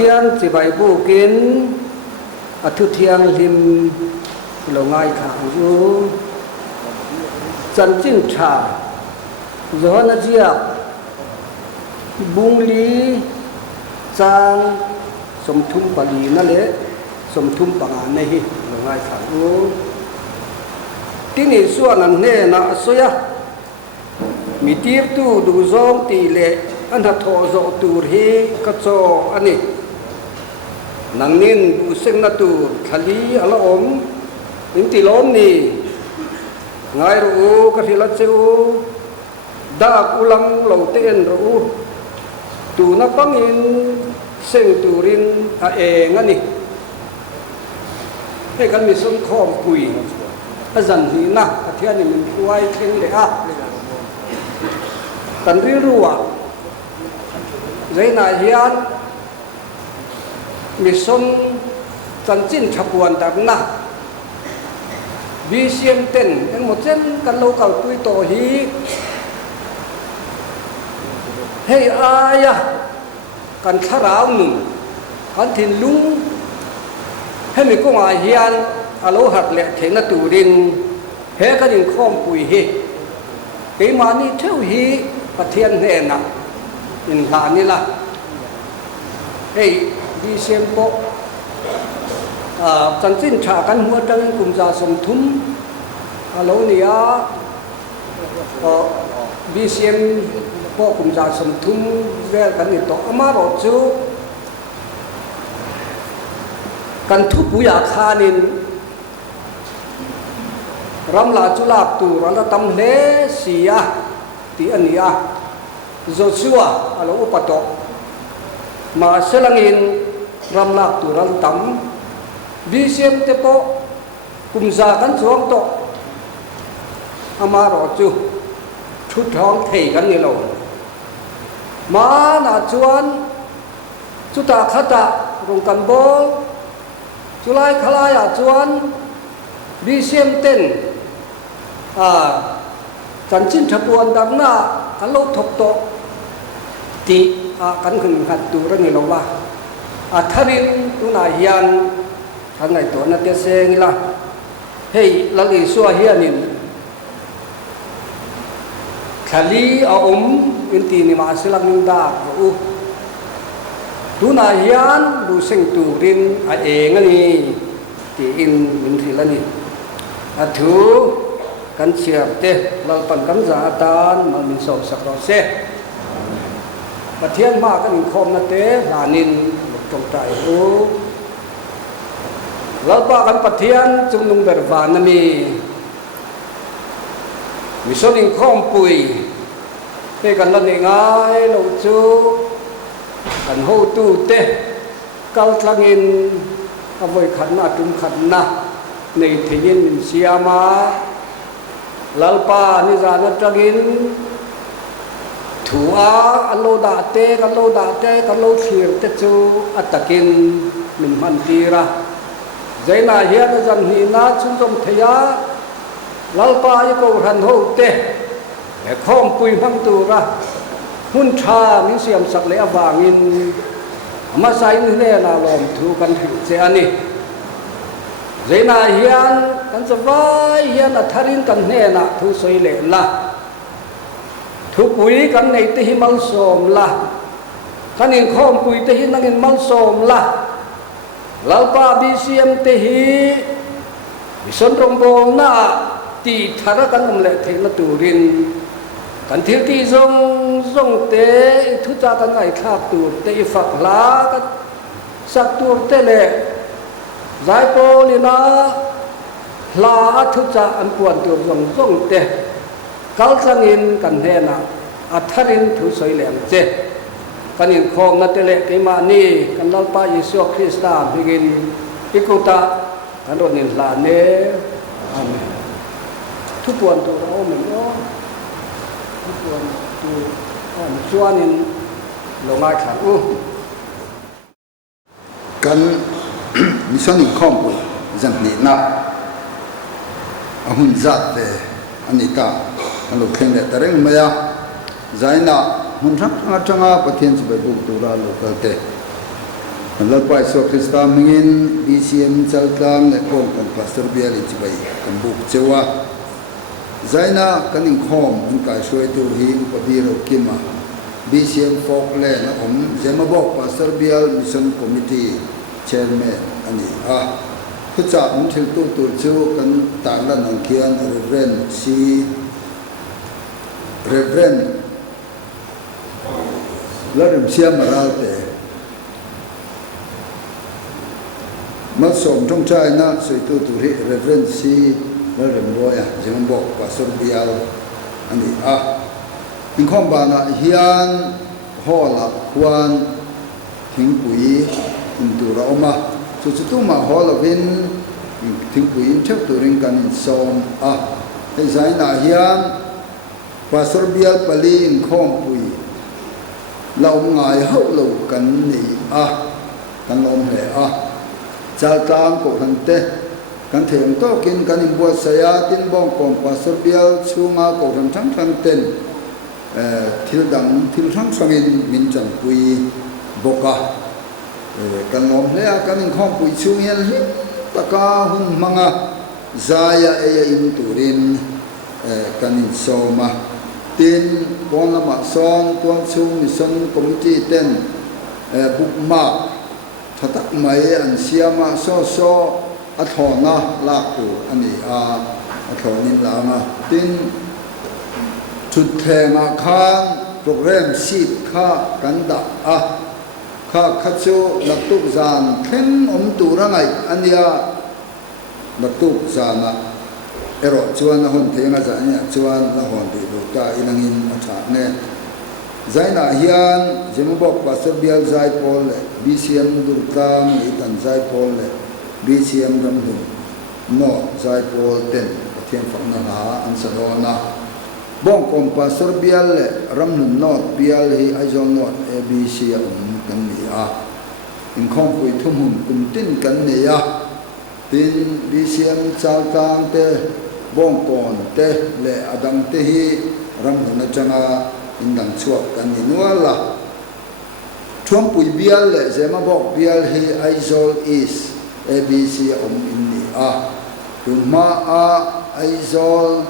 Pathian chỉ vậy bu kiến thu thiang lim lâu ngày khang du chân chính trà gió nó chia bung lý trang sum thum pali na le sum thum panga nei hi lâu ngày khang du tini suan an ne na soya mi tir tu du zong ti le an ha tho zo tur hi ka cho ani nang nin bu seng na tur khali ala om in ti lom ni ngai ru ka thila cheu da ulam lo ten ru tu na pangin seng turin a eng ani he kan mi som khom pui a zan hi na a thian ni min khuai theng le a kan ri ruwa zaina hian mi som chân chính chapuan tak na bi siam ten en mo chen kan lo kal tui to hi hey aya kan tharau nu kan thin lung he mi ko nga hian alo hat le thena turin he kan in khom pui hi ke mani theu hi pathian he na in la ni la hey đi xem bộ chân chính trả căn mua trăng cùng gia sông thum lâu nia đi xem bộ cùng gia sông thum về căn này to ama rồi chú căn thu bùi à kha nên ram la chú lạp tu ram la tâm lễ xìa tí anh nia rồi xua lâu upato mà sẽ là nghìn ram lạc tu ram tam vi xem te po cùng gia kan chuang to ama ro chu thu thong thei kan ni lo ma na chuan chu ta khata rong kan bo chu lai khalai a chuan vi xem ten chân chính thapuan dak na kan lo thok to ti kan khun khat tu ra ni lo wa tharin tu na hian thang ngai to na te seng la hei lali suwa hianin khali a in ti ni ma silang ning da u tu na hian du seng tu rin a eng ani ti in min thilani thu kan chiap te lal pan kan za tan mal min so sak ro se Pathian ma kan khom na te lanin trong trai u lalpa kan Pathian chung nung berwa na mi son in khom pui te kan lan ngai lo chu kan ho tu te kal tlangin avoi khan na tum khan na nei thein min siama lalpa ni za na tragin thua alo da te kan lo thir te chu atakin min man tira zaina hian jan hi na chung jom theya lalpa i ko ran ho te e khom pui hang tu ra hun tha min siam sak le awangin ama sai ni le na lom thu kan thi che ani zaina hian kan zawai hian a tharin kan hne na thu soi le la thu pui kan nei te hi mal som la kan in khom pui te hi nang in mal som la lalpa bi siam te hi son rong bom na ti thara kan le the na turin kan thil ti zong te thu cha kan ngai thak tur te fak la kan sak tur te le zai po lina la thu cha an puan tur zong te kal sangin kan he na atharin thu soi lem che kan in khom na te le ke ma ni kan lalpa Yesu Krista bigin ikuta kan ron in la ne amen thu puan tu ra o men o thu puan tu an chuanin lo ngai khan u kan mission in khom pu zan ni na ahun zat te anita alo khen le tareng maya zaina mun thak anga Pathian chu bu tu ra lo ka te lalpai so Krista mingin BCM chaltlang le kong kan pastor bial ichibai kan buk chewa zaina kaning khom in kai shoi tu hi upabiro kima BCM folk le na zemabok pastor bial mission committee chairman ani khucha thil tu tu chu kan tangla nang khian reverend larim siam maralte mất sớm trong trai na sự tu tu hi reverend si nó rừng bò ya giống bò và sốt bial anh đi in không bà na hiền họ là quan thính quý in tu ra oma so tu mà họ là bên thính quý in chấp tu ring kan in sớm thế giải na hiền và sốt bial pali in không quý lâu ngày hậu lâu kan ni kan lom le chal tang ko han te kan theng to kin kan in bua saya tin bong kom pastor bial chunga ko ran thang thang ten thil thang sangin min chan pui boka kan lom le kan in khom pui chungel hi taka hun manga zaya in turin kan in soma tin bon lama song tuang chung mission committee ten bookmark thatak mai an siama so athona laktu ani athonin lama tin chut thenga khan program sheet kha kanda kha khachu laktuk zan thlen tu rangai ania laktuk zana ero chuan hon thenga zania chuan la hon ti do ka inangin atha ne zaina hian zemabok pastor bial zai pol le BCM durta mi tan zai pol le BCM ramhu no zai pol ten thiam fakna ha an salona bong kom pastor bial le ramnu not bial hi aizon not ABC kan ni in khom pui thumhum tin kan ne ya tin BCM chaltang te bong kon te le adang te hi ramhu na changa indang chuak kan ni nuala thum pui bial le zemabok bial hi aizol is ABC inni tuma aizol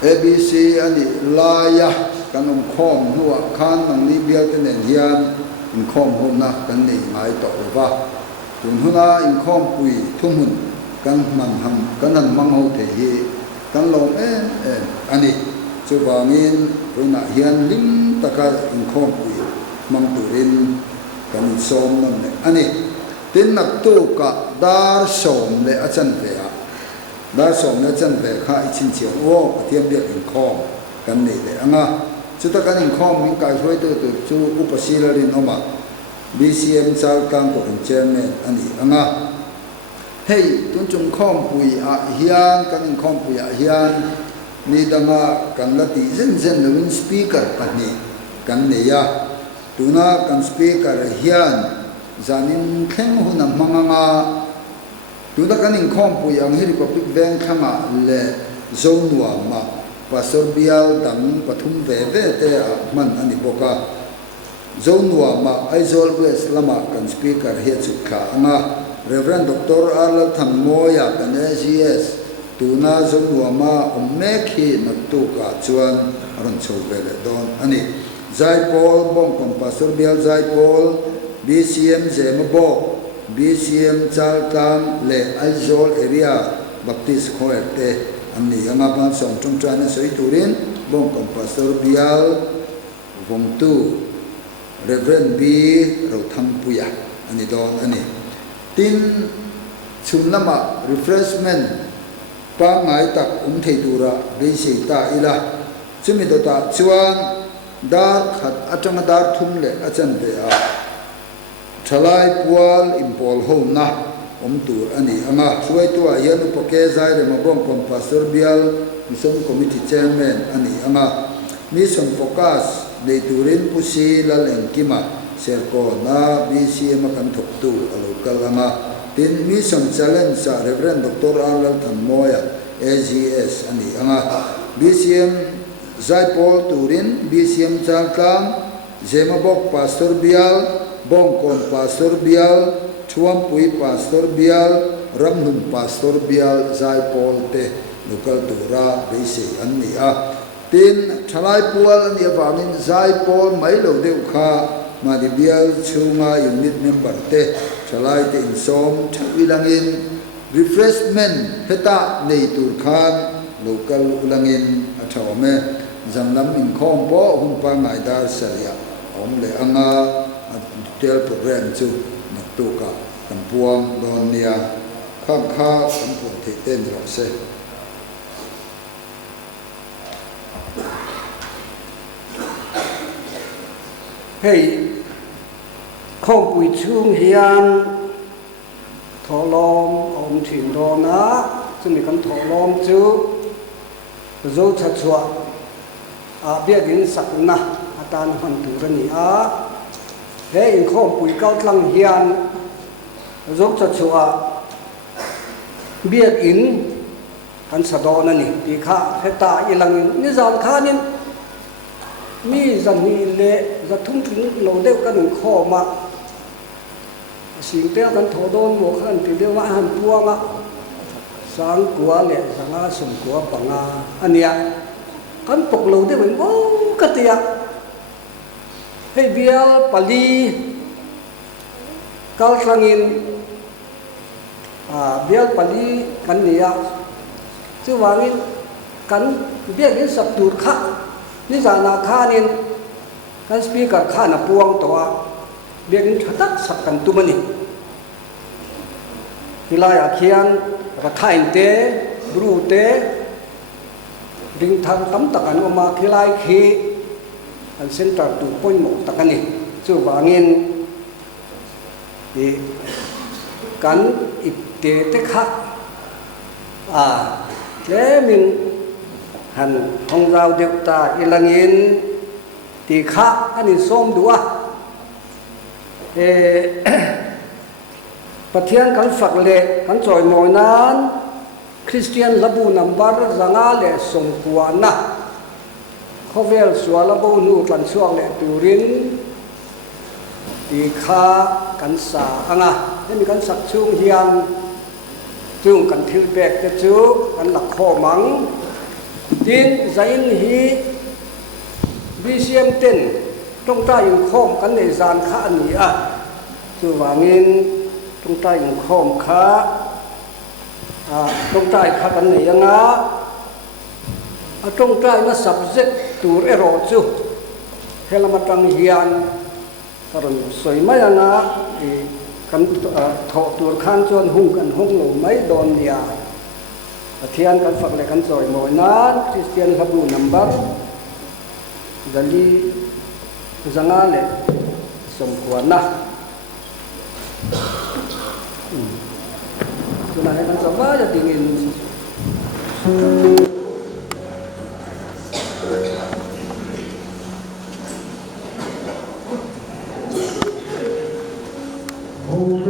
ABC ani laya kanum khom nuwa khan nang ni bial ten hian in khom hona kan nei ngai to ba tun huna in khom pui thumun kan man ham kanan mango the hi kan lom ani chu bangin roina hian lim taka in khom pui mang turin kan som nam le ani tin nak tu ka dar som le achan ve dar som le chan ve kha ichin chiang o atiam biak in khom kan nei le anga chu ta kan in khom min kai hoi tu chu upasila rin oma BCM chal kang ko chairman ani anga hey tun chung khom pui hian kan in khom pui hian ni danga kan lati zen lewin speaker pani kan ne ya tuna kan speaker hian zanin khem huna manganga tuna kan in khom pui ang hi republic bank khanga le zonwa ma pastor bial dang pathum ve te man ani boka zonwa ma aizol west lama kan speaker he chu kha anga reverend dr arlal thammoya kan SGS tuna zonwa ma ommekhi naktu ka chuan aron chobele don ani zai pol bong kom pastor bial zai pol BCM zemabo BCM chaltam le aizol area baptist khoerte ani anga ban som chung chana soi turin bong kom pastor bial vom tu reverend B rotham puya ani don ani tin chumlama refreshment pa ngai tak thei tura be sei ta ila chumi do ta chuan dar khat atang dar thum le achan be thalai pual impol ho na tur ani anga suai tu hian upake zai re mabong kom pastor bial mission committee chairman ani anga mission focus de turin pusi la lengkima serko na BCM kan thok tu local anga tin mission challenge sa reverend dr arlal thammoya SGS ani anga BCM zai pol turin BCM changkam zemabok pastor bial bong kon pastor bial chuam pui pastor bial ramnum pastor bial zai pol te local tura beise an ni a tin thalai pual ani awangin zai pol mai lo deuh kha mari bial chunga unit member te thalai te in som thawilangin refreshment heta nei tur khan local ulangin athawme zamlam in khom po hum pa ngai dar saria om le anga tel program chu naktuka tampuang don nia khang kha sampun the ten ro se hey khom pui chung hian tholom om thin do na chu mi kan tholom chu zo cha chua a biagin sakna atan han tur ni a he in khom pui kau tlang hian zo cha chua biag in kan sadona ni ti kha heta ilang ni zan khanin mi zan ni le za thum thing lo deuh kan khoma sing te kan thodon mo khan ti deuh ma han puanga sang kwa le sanga sum kwa panga ania kan pok lo deuh ben bo katia hei bial pali kal tlangin bial pali kan nia chu wangin kan biagin sak tur kha ni zana khanin kan speaker khana puang towa biagin thatak sak kan tumani hilaya khian rakhain te bru te ding thang tam takan oma khilai khi an center tu point mo takani chu wangin kan ite te kha le min han hong rau deuh ta ilangin ti kha ani som duwa pathian kan fak le kan choi moi nan Christian labu number zanga le som kuana khovel swala bo nu tlan chuak le turin ti kha kan sa anga ni kan sak chung hian chung kan thil pek te chu kan lak kho mang tin zain hi BCM 10 trong ta yung khom kan nei zan kha ani a chu wangin trong ta yung khom kha trong ta kha kan nei anga trong ta na subject tur ero chu helamatang hian karon soi mai anga kan tho tur khan chon hung kan hung lo mai don nia pathian kan fak le kan choi moi nan Christian habu number dali zanga le som kuana tuna kan sama ya dingin Oh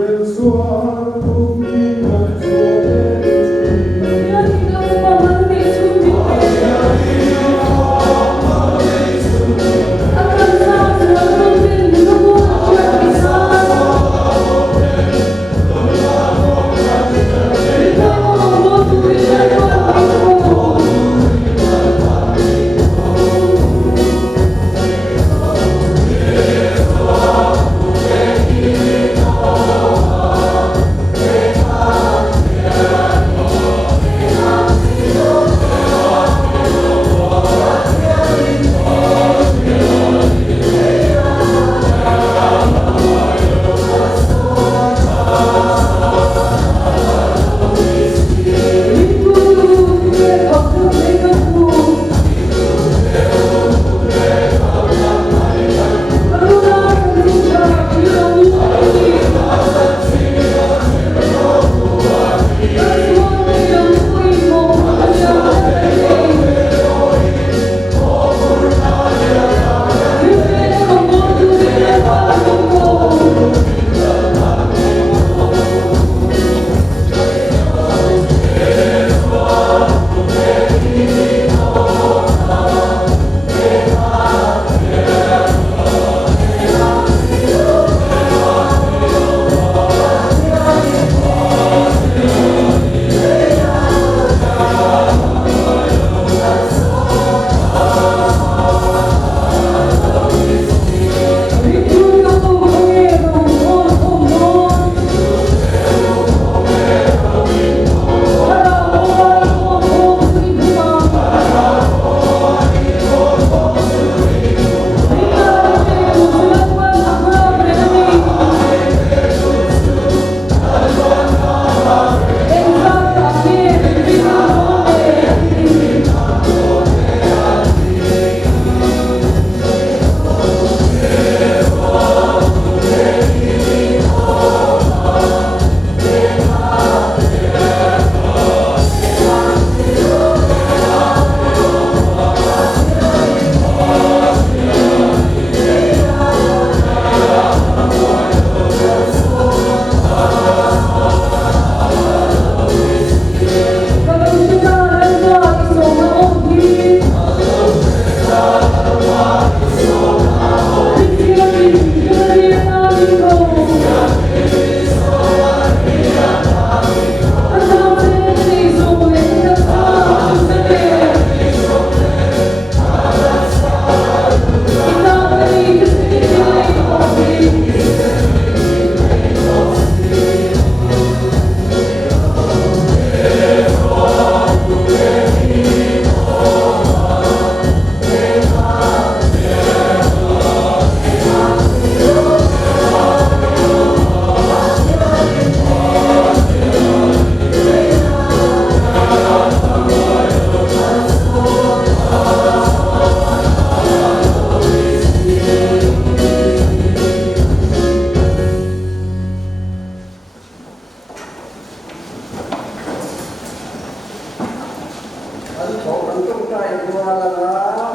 thổ kan tung tai dua la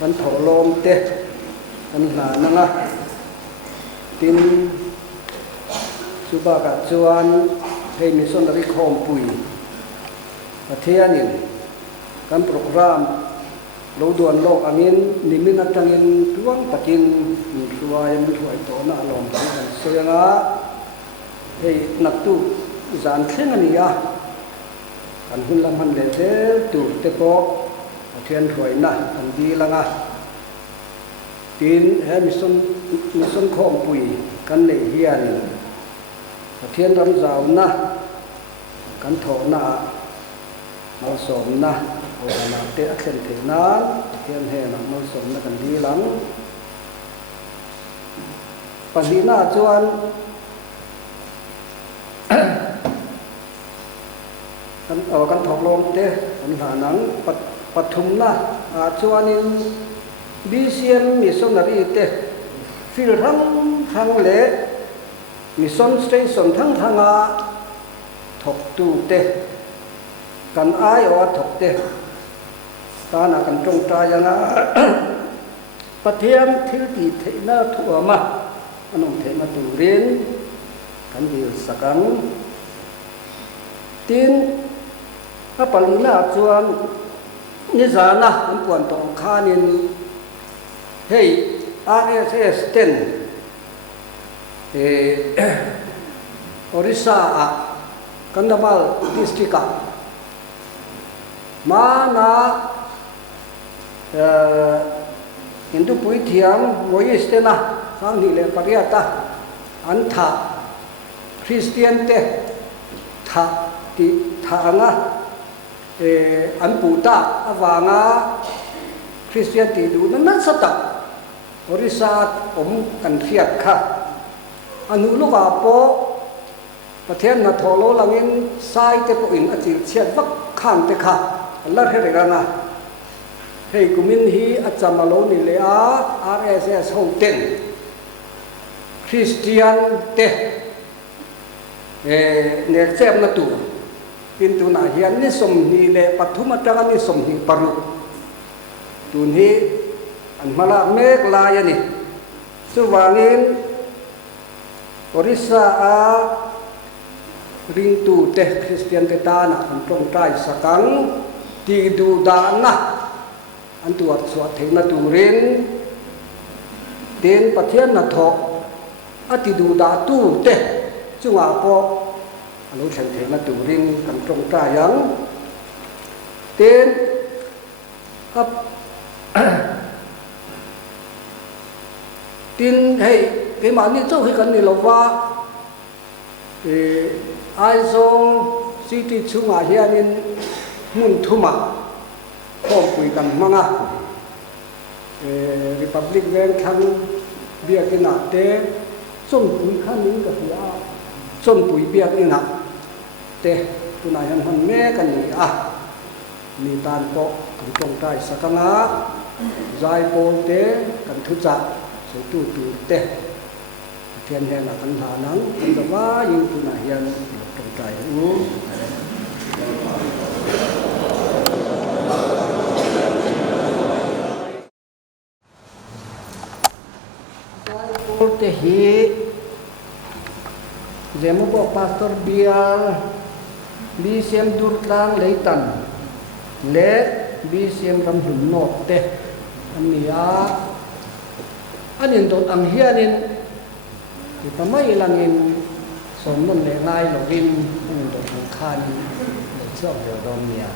kan thổ lom te kan na nanga tin suba ka chuan hei missionary khom pui pathianin kan program lo duan lok angin nimin atangin tuang takin ruai min ruai to na lom kan senga hei naktu zan thleng ania kan hun lam han le te tu te ko pathian ruai na kan di langa tin he mission khom pui kan nei hian pathian ram zau na kan tho na mal som na o na te akhen te na pathian he na mal som na kan di lang palina chuan kan thok lom te kan ha nang pathum na chuanin BCM missionary te fil thang le mission station thanga thok tu te kan ai o thok te ta na kan trong ta yana pathiam thil ti theina thuama anong theina turin kan bil sakang tin apalina chuan ni zana an puan tong khanin hei RSS 10 Orissa Kandhamal district mana Hindu Puithiam Moistena sang ni le pariata antha Christian te tha ti thanga anputa awanga Christian ti du na sata Orissa kan fiat kha anu luka po pathian na tholo langin sai te po in achil chiat vak khang te kha Allah he rana hei kumin hi achamalo ni le RSS hoten Christian te ne chep na tu pintu na hian ni som ni le pathuma tanga ni som ni paru tun hi an mala mek la yani suwangin Orissa ring tu te Christian te ta na an trong trai sakang ti du da na an tuat suat theina turin ten pathian na tho ati du da tu te chunga po alo then theina turin kan trong trai yang ten ap tin hey cái mà như châu khi cần đi lâu qua thì ai xong city chung à hiện nên muốn thu mà không quỳ cần mang à Republic Bank thằng việc cái nào thế xong quỳ khăn những cái gì à xong quỳ việc như nào thế tụi này hắn mẹ cái gì à mi tan po cần trồng trái sắc ngã dài po thế cần thức dậy số tu te thiên hệ là căn hà nắng căn đá vá nhưng tu này hiện trong trái u te hi demo bo pastor bial BCM durtlang leitan le BCM ram hum not te ania anin dot ang hianin ti pamai langin som non le ngai lovin anin dot ang khan le chok yo dom nia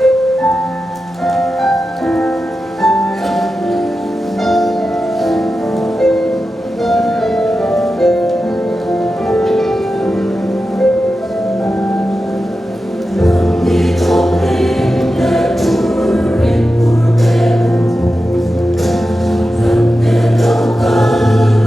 Hãy subscribe cho kênh Ghiền Mì Gõ để không bỏ lỡ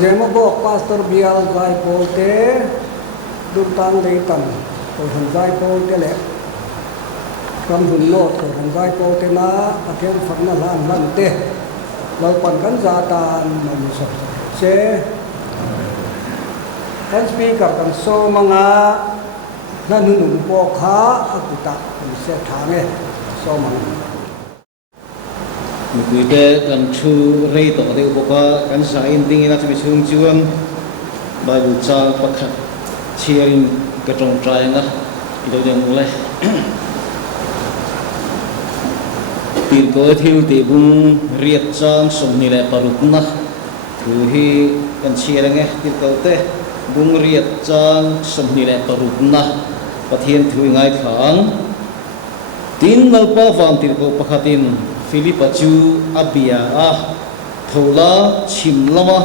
Zema bok pastor bial zai pote dum tan le tan ko han zai pote le kam hun no ko han zai pote na akem fakna lan te lo pan kan za tan man so che kan speaker kan so manga nan nu po kha akuta se thane so manga mùi cái cần chu rây tổ đều có cần sa in tinh là chỉ chung chuông bài bút cha bắt khắc chia in cái trong trái ngắt đâu được lấy tiền có thiếu thì bung riết trang sông ni lại parut na thứ hi cần chia nghe tiền có te bung riết trang sông ni lại parut na và thiên thứ ngày tháng tin nal pa van tiền có pakhatin Philippa chu abia a thola chimlama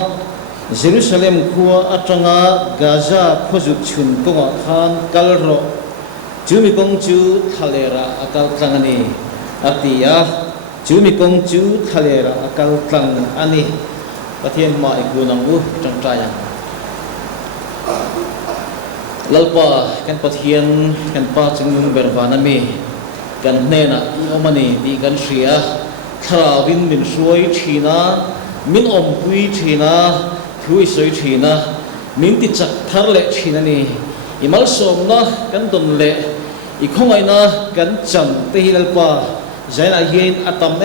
Jerusalem khua atanga Gaza khojut chun konga khan kalro chumi kong chu thalera akal tlangani atia chumi kong chu thalera akal tlang ani pathian mai gunang u tangtaya lalpa kan pathian kan pa chungung berwanami kan nena yomani di kan ria tharawin min suai thina min ompui thina thui soi thina min ti chak thar le thina ni imal somna kan don le ikhongai na kan cham te hilalpa zaina yen atam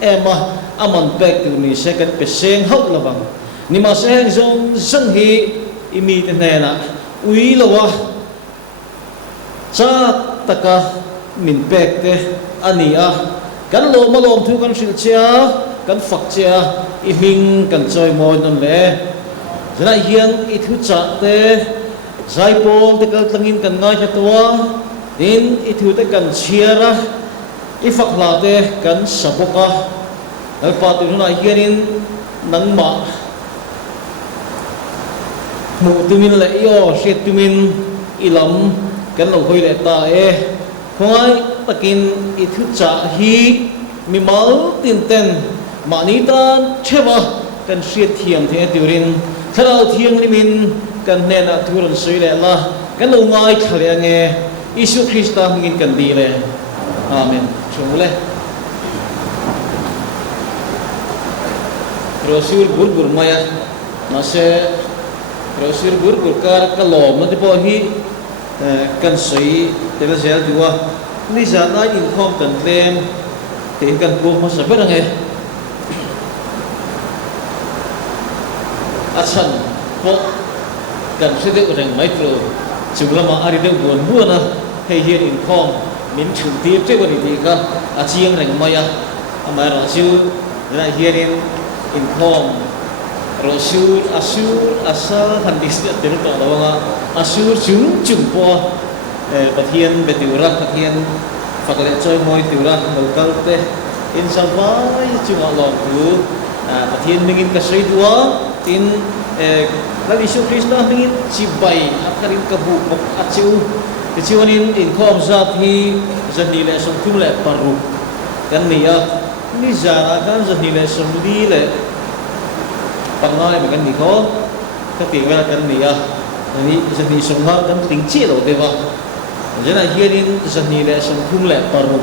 ema aman pek tu ni second peseng hau lawang ni ma seng zong sang hi imi te nena ui lawa cha taka min pek te ania kan lo malom thu kan sil chia kan fak chia I hing kan choi mo non le zana hian I thu cha te zai pol te kal tlangin kan ngai hatwa din I thu te kan chiara I fak la te kan saboka alpa tu na hianin nangma mu tumin le yo shet tumin ilam kan lo hoi le ta khoi takin I thu cha hi mi mal tin ten manita cheva kan siat thiam the turin tharau thiang limin kan nena thuran soi le la kan lo ngai thale nge Isu Krista ngin kan di le amen chungule Rasul gur maya nase Rasul gur kar kalom na tipo hi kan soi tela sel diwa ni za na in khom kan lem te kan ko ma sa ba nge achan po kan se de reng mai pro chulama ari de buan buana hei hian in khom min chu ti che ko ni ka achiang reng maya amai ra chu ra hian in khom Rasul asur asal hadis dia terus tak lawanga asur chung po pathian betiura pathian fakle choi moi tiura lokal te in sabai chung Allah tu pathian mingin kasai dua tin la Yesus Kristus mingin cibai akarin kabu mok aciu keciwanin in khom zat hi zanile som tumle paru kan nia ni zara kan zanile som le pangai makan ni ko ketika kan dia ini jadi semua kan tinggi loh dewa jadi hiarin jadi le sempung le paru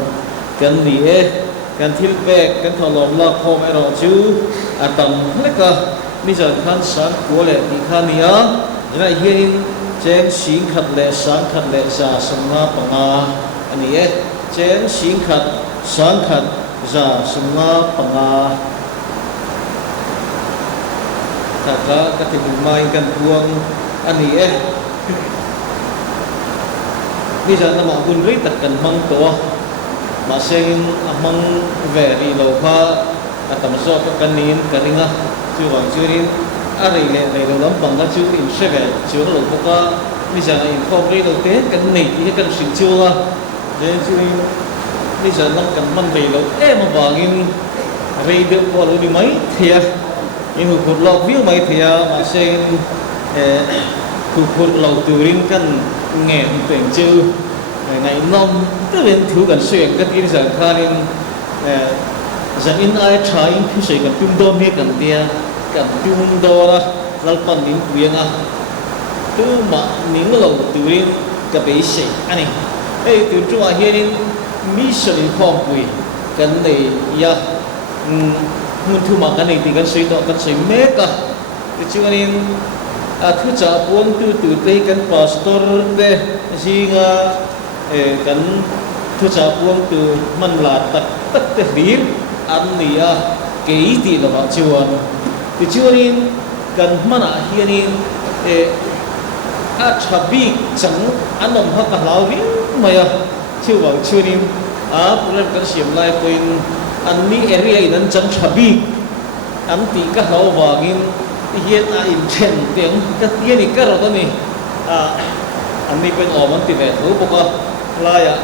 kan dia kan tilbek kan kalau lah kau meroju atam mereka misal kan sang boleh ikhania jadi hiarin jen singkat le sangkat le za semua pengah ini jen singkat sangkat za semua pengah kata kategori kan buang ani ni jana ma bun ri takkan mang to maseng amang veri loha atam so kan nin karinga chu wang churin ari le lo lam bang da chu in seve chu lo ka ni jana in khom ri lo te kan nei ti kan sin chu la de chu ni jana kan man be lo ma bangin ri de ko lo ni mai thia in hukut lau view mai thia ma sen hukut lau turin kan nghe tuyển chữ ngày năm tức là thứ gần xuyên cái tin rằng khanin rằng in ai trái in thứ gì gần trung tâm hết gần tia kan tum do na lalpan nin tuyenga tu ma ning lo turin ka be se ani ei tu chu a hianin mission in khom pui kan nei ya mun thu ma kan nei ti kan sei to kan sei me ka ti chu anin a thu cha puang tu tu te kan pastor te singa kan thu cha puang tu man la tak tak te dir an nia ke ti la ba chuan ti chuanin kan mana hianin a thabi chang anom ha ka lawi maya chu wa chuanin a puran kan siam lai poin an ni area in chang thabi an ti ka lo wangin hian a in chen teng ka tiani ka ro ni an ni pen om an ti ve thu boka laya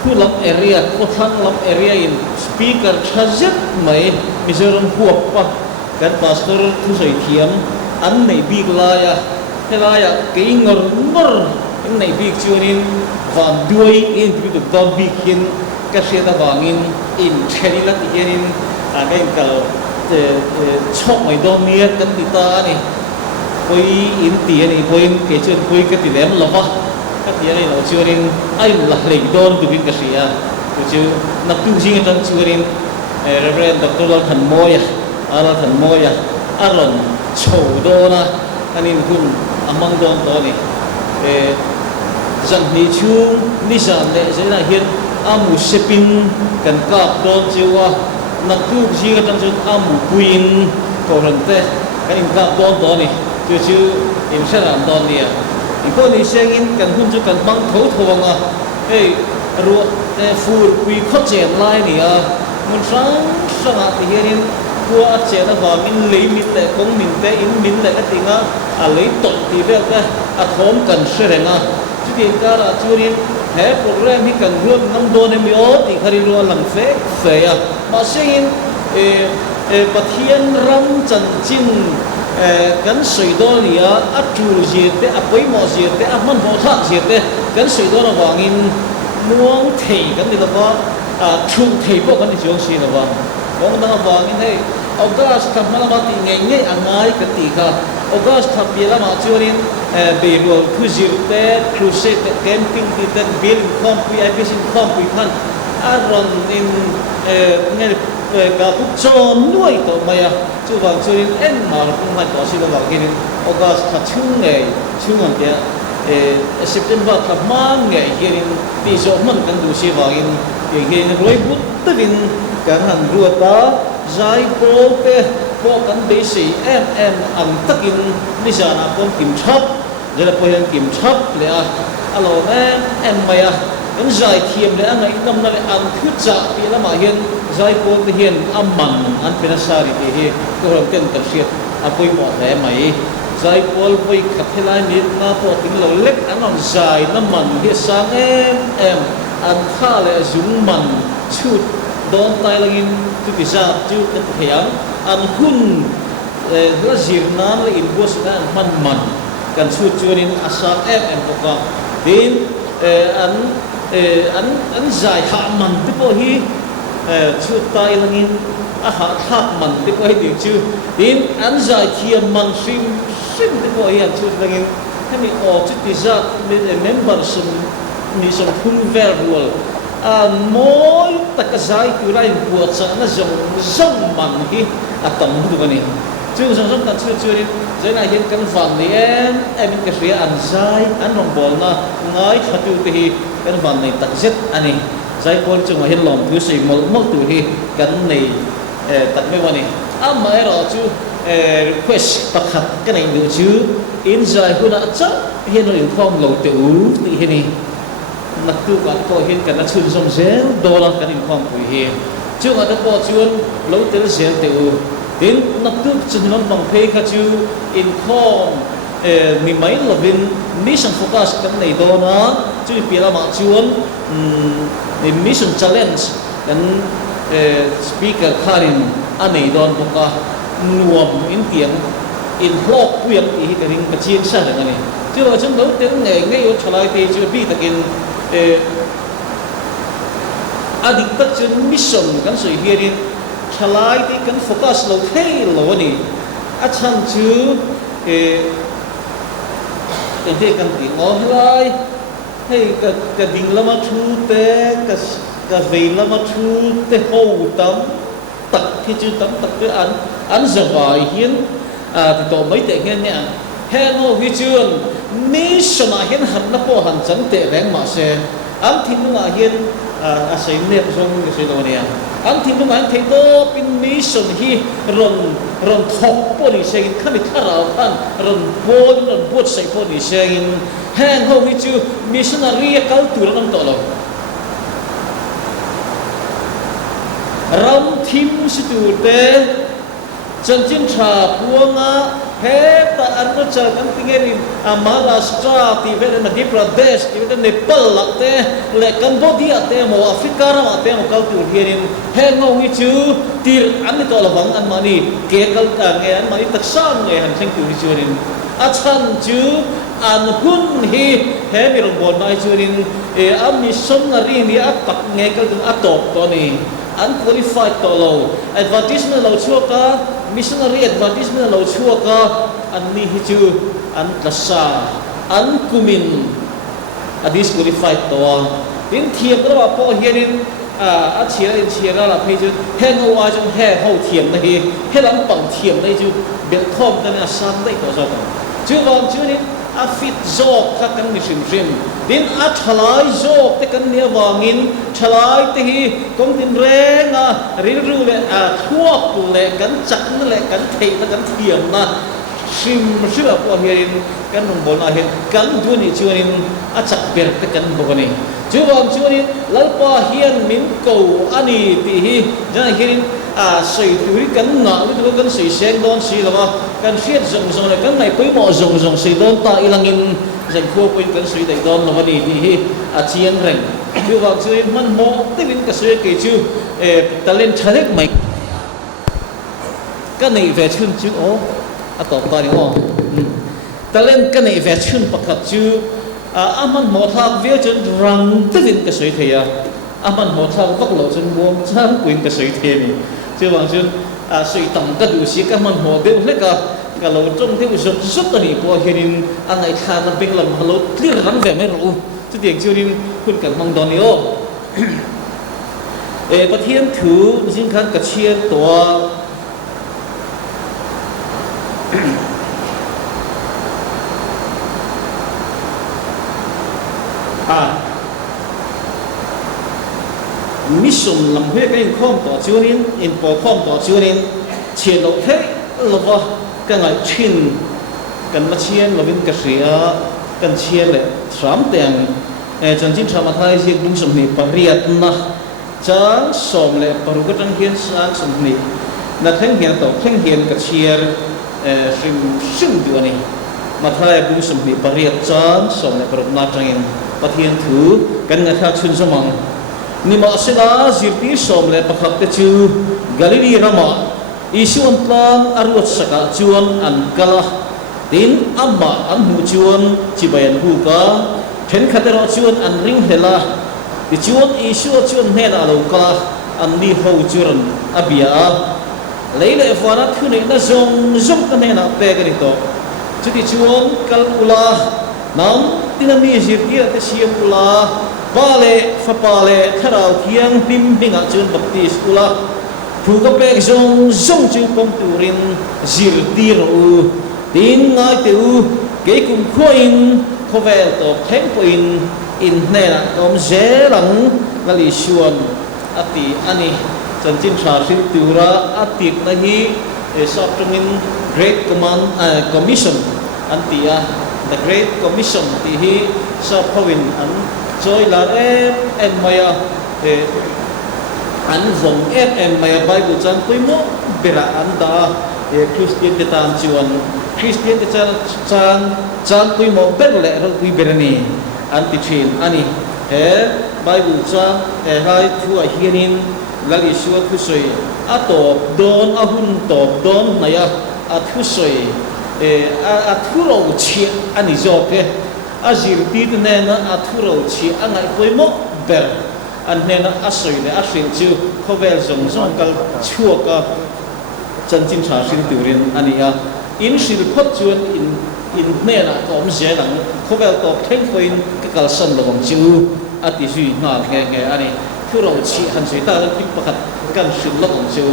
Kulam area, Kothanlam area in speaker chazet mai Mizoram huapa kan pastor tu sai thiam an nei big laya helaya keingor nor an nei big chuanin van duai in tu tu don big hin ka seta bangin in thelila tianin again kal chok mai don nia kan dita ni koi in tiani koi ke chen koi ka ti lem lova các nhà này nó chưa nên anh là lấy đòn từ bên cái gì à, chứ nắp tu riêng trong chưa nên Reverend Dr. Thần Môi à, là Thần Môi à, lần chầu đô na, anh em cũng mang đòn đó này, rằng đi chung đi sang để thế là hiện amu sepin cần cáp đòn chưa à, nắp tu riêng trong chỗ amu queen còn lần thế, anh em cáp đòn đó này, chứ em sẽ làm đòn này à. Iko ni sengin kan hun chu kan bang tho thonga ei ru te fur pi kho chen lai ni a mun sang a ti hianin tua a chen a wa min lei mit te kong min te in min le ka tinga a lei tok ti vel te a thom kan serenga chu tin ka la churin he program hi kan ru nam do ne mi o ti khari ru lang fe a ma sengin pathian ram chan chin kan soi do nia a tu jiete a poi mo jiete a man ho tha jiete kan soi do na wangin muang thei kan ni ba a thu thei bo kan ni jong si na ba mong na wangin hei August kam na ba ti ngai ngai angai kan ti kha August tha pila ma churin be ro thu jiete crusade camping ti ten bil khom pi ai bisin khom pi khan a ron in ngai ka pu chon nuai to maya chu wang chuin en ma kum ha to si lo wang in August tha chung an dia September tha ma ngai hirin ti so man kan du si wang in ye roi but tin kan han ruata zai po te po kan be si em an takin ni sana kon kim thap jela po yan kim thap le a alo em maya kan zai thiam le angai nam na le an khu cha pi la ma hian zai po te hian amman an pena sari te hi ko ram ten tar siat apoi mo le mai zai pol poi khathelai ni na po ting lo lek anon zai na man hi sang em an kha le zung man chut don tai langin tu ki za tu te thiam an hun la zir nan le in bos na man kan chut churin asa em to ka din an zai ha man te po hi chu tai langin a ha thak man te ko hi chu din an zai thiam man sim te ko hi an chu langin kami o chu ti za member sum ni som thum ver rul a moi takazai tu rai bu cha na zong man hi atam du bani chu zong kan chu ni zai na hian kan van ni em ka ria an zai an rong bol na ngai khatu te hi kan van nei tak zet ani zai pon chung hian lom tu sei mol tu hi kan nei tak me wani amma ero chu request pakhat kan nei du chu in zai huna cha hian lo inform lo te u ti hi ni nak tu kan ko hian kan na chun som zel dollar kan inform pui hi chu nga ta po chuan lo tel zel te u tin nak tu chun non bang phei kha chu inform mi mai lovin mission focus kan nei do na chu pi la ma chuan mission challenge kan speaker kharin anei don boka nuam in tiang in hlok puyan ti ka ring pachin sa da ni chu lo chung lo tel ngai o chalai te chu bi takin adik tak chun mission kan soi hiarin thalai ti kan focus lo thei lo ni a chan chu kan te kan ti ngo lai hei ka ding lama thu te ka vei lama thu te ho tam tak thi chu tam tak ke an zawai hian ti to mai te hian nya he ngo hi chuan mission a hian han na po han chang te reng ma se an thin nga hian a sei ne song ke sei lo nia an thin ma thei do pin mission hi ron thok po ni sei khan ni thara khan ron pot sei po ni sei hang ho hi chu missionary kal tur nam to lo ram thim si tur te chan chin tha puanga he ta an no cha kan tingerin Maharashtra ti ve Madhya Pradesh ti ve Nepal lakte le Cambodia te mo Africa ra te mo kal tur hianin he ngo hi chu tir an to lawang an mani ke kal ta nge an mani taksan nge han theng tur hi churin a chan chu an hun hi he mi rong bon mai churin a missionary ni a tak nge kal tu a top to ni an qualified to lo advertisement lo chuka missionary advertisement lo chuka an ni hi chu an tasa an kumin a disqualified to tin thiam ra po hianin a chia ra phei chu he no wa chu he ho thiam na hi he lam pang thiam na chu bel thom ta na san dai to sa chu wang chu ni a fit jok ka kan ni sim din a thalai jok te kan ne wangin thalai te hi kong tin renga ru le a thuak le kan chak le kan thei na kan thiam na sim sila po hiarin kan nong bol na hin kan du ni chuanin a chak ber te kan bo ni chuwang chuanin lalpa hian min ko ani ti hi jana hiarin sei turi kan nga lu kan sei seng don si lama kan fiat zong le kan nai poi mo zong sei don ta ilangin zan kho poi kan sei dai don lo ni ti hi a chiang reng chuwang chuin man mo te lin ka sei ke chu talent thalek mai kan nei ve chun chu o a top ta ni o talent kan nei ve chun pakhat chu aman mo thak ve chun rang te lin ka sei theya aman mo thak vak lo chun bom chang kuin ka sei the ni chuwang chun sei tam ka du si ka man ho de le ka lo trong te usop sop ta ni po hianin angai tha na beng lam halo clear ran ve me ru chu tiang churin kun kan mang don ni o pathian thu jin khan ka chian to mission lam he cái khom to chuanin in po khom to chuanin chien lo the lova ka ngai chin kan ma chien lovin ka ria kan chien le thram teng chan chin thram thai ji bung som ni pariat na chang som le paru ka tang hian sang som ni na theng hian to theng hian ka chier sim du ani ma thai bung som ni pariat chang som le paru na tangin pathian thu kan nga tha chun somang ni ma sila zirti som le pakhat te chu galili rama isu an tlang arut saka chuan an kala tin amma an hu chuan chibayan hu ka then khatero chuan an ring hela ti chuan isu chuan hela lo ka an ni ho churan abia leile fana thune na zong ka hena pe ka ni to chuti chuan kal ula nam tinami zirti te siam ula pale fa pale tharau thiang pim binga chun baptis ula thu ka pek zong chu pom turin zir tir u tin ngai tu ke kum khoin khovel to theng poin in hna kom zelang ngali suan ati ani chanchin thar sil tura atik na hi soptungin great command commission antia the great commission ti hi sa phawin an choi la em maya an zong em maya bible chan puimo bera anda christian te tan chuan christian te chan puimo ber le ro pui berani an ti thin ani bible chan hai thu a hianin lali suat khu soi a top don a hun top don naya a thu soi a thu ro chi ani zo ke azir ti ne na athuro chi angai poimo ber an ne na asoi le asrin chu khovel zong zong kal chua ka chân chính trả sinh turin ania in sil phot chuan in ne na tom je lang khovel top theng foin ka kal san lawang chu ati hui nga nge ani thu ro chi han sui ta pik pakhat kan sil lawang chu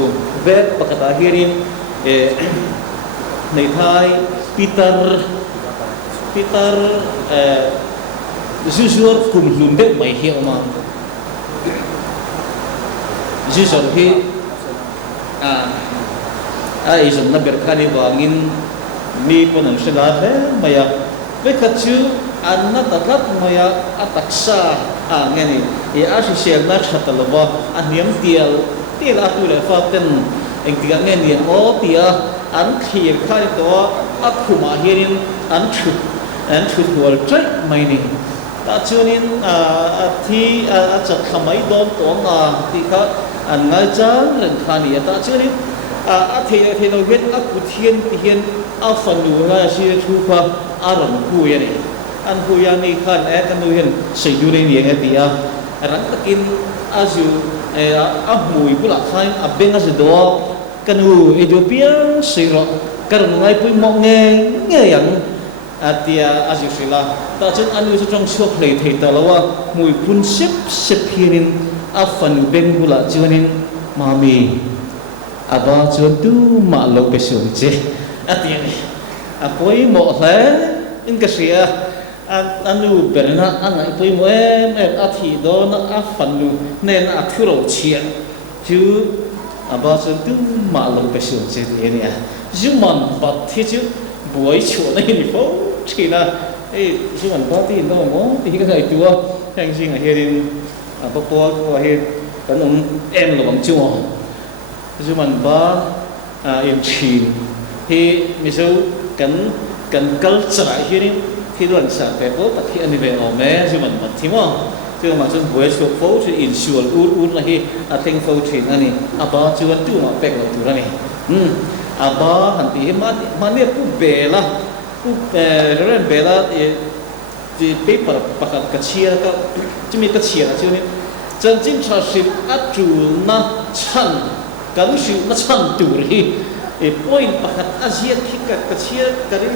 vet pakata hirin nei thai Peter Juzur kum lumbe mai hi oma Juzur hi ai zum na berkhani wangin mi ponang sela he maya vekachu anna takat maya ataksa ngeni e ashi sel na thatalwa aniam tial atu le faten engtiga ngeni o tia an khir khai to akhuma hirin an thu wal trai mai ni ta chunin thi chak khamai dom to nga ti kha an ngai chang ren khani ta chunin thei no het akuthian ti hian a fanu nga si thu kha aram hu ya ni an hu ya ni khan kan nu hian sei du re ni nga ti a ran takin azu a mui pula khain a benga se do kanu Ethiopia siro karun ngai pui mong nge yang atia azu sila ta chen anu su trong chok lei thei ta lawa mui pun sep hirin a fanu beng bula chuanin mami aba chuan tu ma lo pe sung che atia ni apoi mo hle in ka sia anu berna angai pui mo athi do na a fanu nen a thuro chian chu aba chuan tu ma lo pe sung che ni a juman bat thi chu buai chu na ni fo china juman bat ti no mo ti ka sai tua hang sing a herin apa po ko he kan em lo bang chu juman ba in chin hi miso kan culture hirin thi luan sa pe ko ta thi ani ve o me juman mat thi mo chu ma chun buai chu fo chu in sual ur la hi a theng fo thin ani aba chuan tu ma pek lo tu ra ni aba han ti ma ne pu bela ren bela di paper pakat kachia ka chimi kachia chu ni chân chính cha sil atu na chan kan shi na chan tu ri point pakat azia khika kachia karin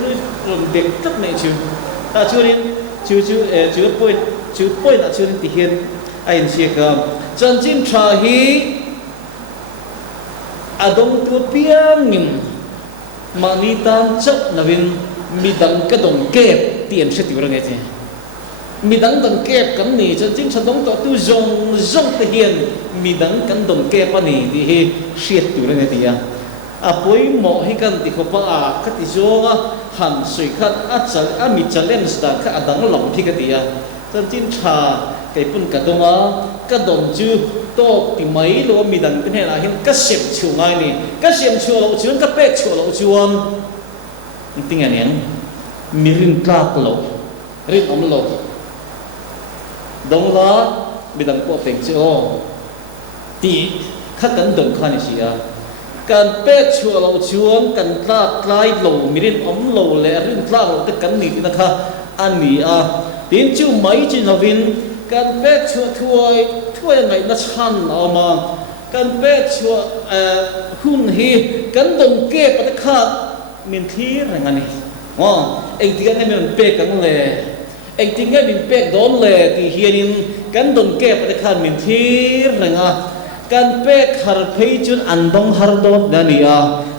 ron dek tak nei chu ta chu rin chu point a chu rin ti hian a in sia ka chân chính cha hi adong tu piang nim mani tam chap navin midang ka dong ke tien se ti rang che midang dong ke kan ni chân chính cha dong to tu zong te hian midang kan dong ke pa ni ti hi siat tu rang ti ya apoi mo hi kan ti ko pa ka ti zonga han sui khat a chal a mi challenge sta ka adang long thi ka ti ya chân chính cha kai pun ka donga ka dong chu to ti mai lo midang kan he la hin ka sem chu ngai ni ka sem chu lo chuan ka pe chu lo chuan ting an yang mirin tlak lo rin om lo dong la bidang po peng cho ti khat kan dong khani sia kan pe chua lo chuan kan tlak tlai lo mirin om lo le rin tlak lo te kan ni na kha ani a tin chu mai chi novin kan pe chua thuai ngai na chan ma kan pe chua hun hi kan dong ke pa te kha min thi rangani anh ti ngay mình pe kan le anh ti ngay mình pe don le ti hianin kan don ke pa khan min thi ranga kan pe khar phei chun an dong har don dania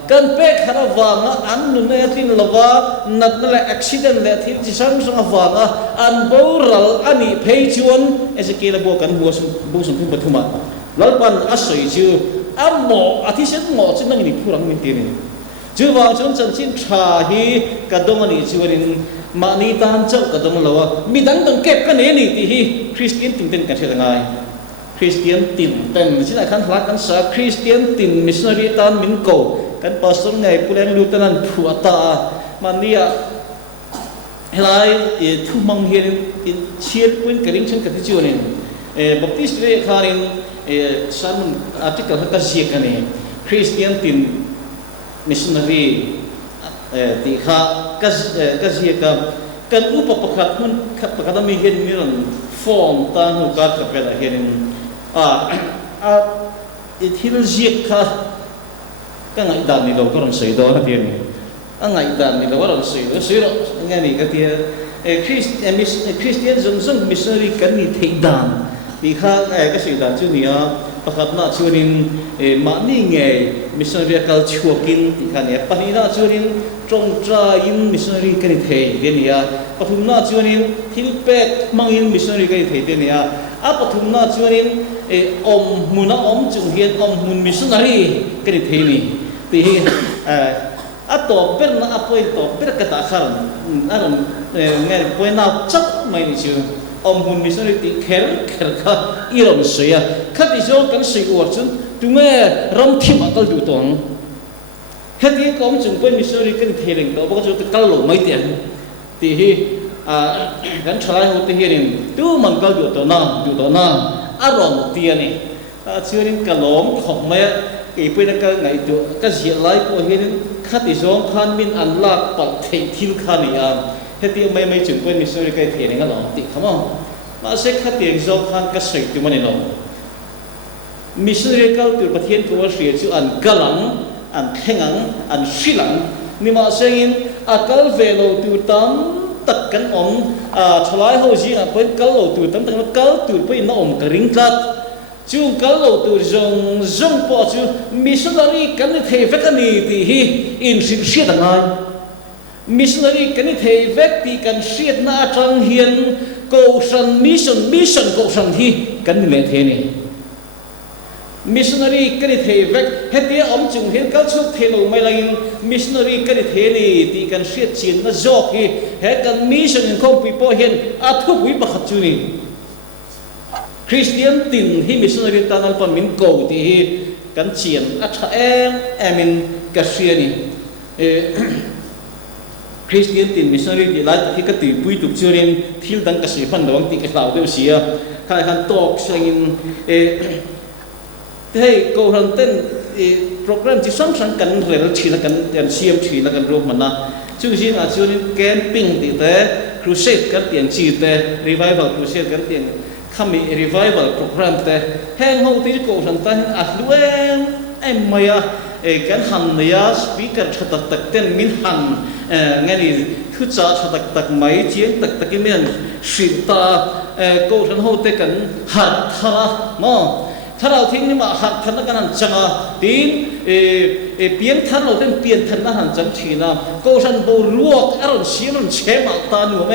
kan pe khar wanga an nu ne tin lawa nat na accident le thi chi sang sang wanga an boral ani phei chun esekela bo kan bu sum pu pathuma lalpan asoi chu ammo athi set mo chin nang ni phurang min ti ni chu wang chun chân chính cha hi ka dong ani chuanin mani tan chau ka dong lawa mi dang dong kep ka ne ni ti hi Christian tin ten ka thela ngai Christian tin ten chi la khan thla kan sa Christian tin missionary tan min ko kan pastor ngai pulen lieutenant phuata mania helai thu mang hian in chiel pun karing chen ka ti chuanin baptist re khanin sermon article ka sia ka ne Christian tin missionary ti kha ka zia ka kan upa pakhat hun pakhat mi hian miran form tan hu ka ka pela hian thil ziek kha ka ngai dan ni lo ko ron sei do na tiền ngai dan ni lo ko ron sei do nghe ni ka tia Christian zong missionary kan ni thei dan thì khác cái sự đàn chú nia bắt gặp na chú nín mà ni nghe missionary kal chua kin thì khác nia bắt ni na chú nín trong tra in missionary cái thầy thế nia bắt thum na chú nín thil pek mang in missionary cái thầy thế nia bắt thum na chú nín mun na chung hiền mun missionary cái thầy ni thì tổ bên na apoi tổ bên cái ta khăn aron nghe point nào chắc mày ni chú mun missionary ti kher kha iron soya khat iso kan sei or chun tunge ram thim akal du tong heti kom chung point missionary kan thereng do ba chu kal lo mai tian ti hi kan thlai ho te hirin tu man kal du to na aron ti ani churin kalom khok mai ke pina ka ngai tu ka zia lai ko hirin khat iso khan min an lak pal thei thil khani heti mai chung point missionary kai thereng a lo ti khamo mà sẽ khát tiền do khang cái sợi từ mình lo missionary cao từ bát thiên của Sri chú an galang an khengang an silang nhưng mà sẽ in akal về lâu từ tam tất cả chalai hồ gì bên kal lâu từ tam tất kal từ bên nó cái ring clat chú kal lâu từ zong po chú missionary cái này thấy cái này thì in siết đằng này missionary cái này thấy thì cần siết na trang hiền cầu san mission cầu san thi cần lệ thế này missionary cái này thế vậy hết tiếng ông chung hiện các chút thế nào mai lại missionary cái này thế này thì cần siết chiến nó dọc thì hết cần mission không bị bỏ hiện thu quý bạc chú này Christian tin hi missionary ta nói phần mình cầu thì cần chiến em cái xưa này Christian tin missionary di lai khi cái từ bui tục chưa nên thiếu đăng cái sự phân đấu thì cái lão đều xía khai han talk sang thế câu hằng tên program chỉ sáng sáng cần rồi chỉ là cần xem chỉ là cần rùm mà na chú gì là chú nên camping thì thế crusade cái tiền chỉ thế revival crusade cái tiền kami revival program thế hang hậu thì câu hằng tên luôn em mày cái hành này speaker cho tất tên min hành nghe đi thứ cha cho tất mấy chiến tất cái miền xịn ta câu chuyện hậu thế cần hạt thara mà thara thì nhưng mà hạt thara cái hàng chẳng tin biến thara đầu tiên biến thara hàng chẳng chỉ là câu chuyện bầu luộc ở trong xí trong chế mà ta nữa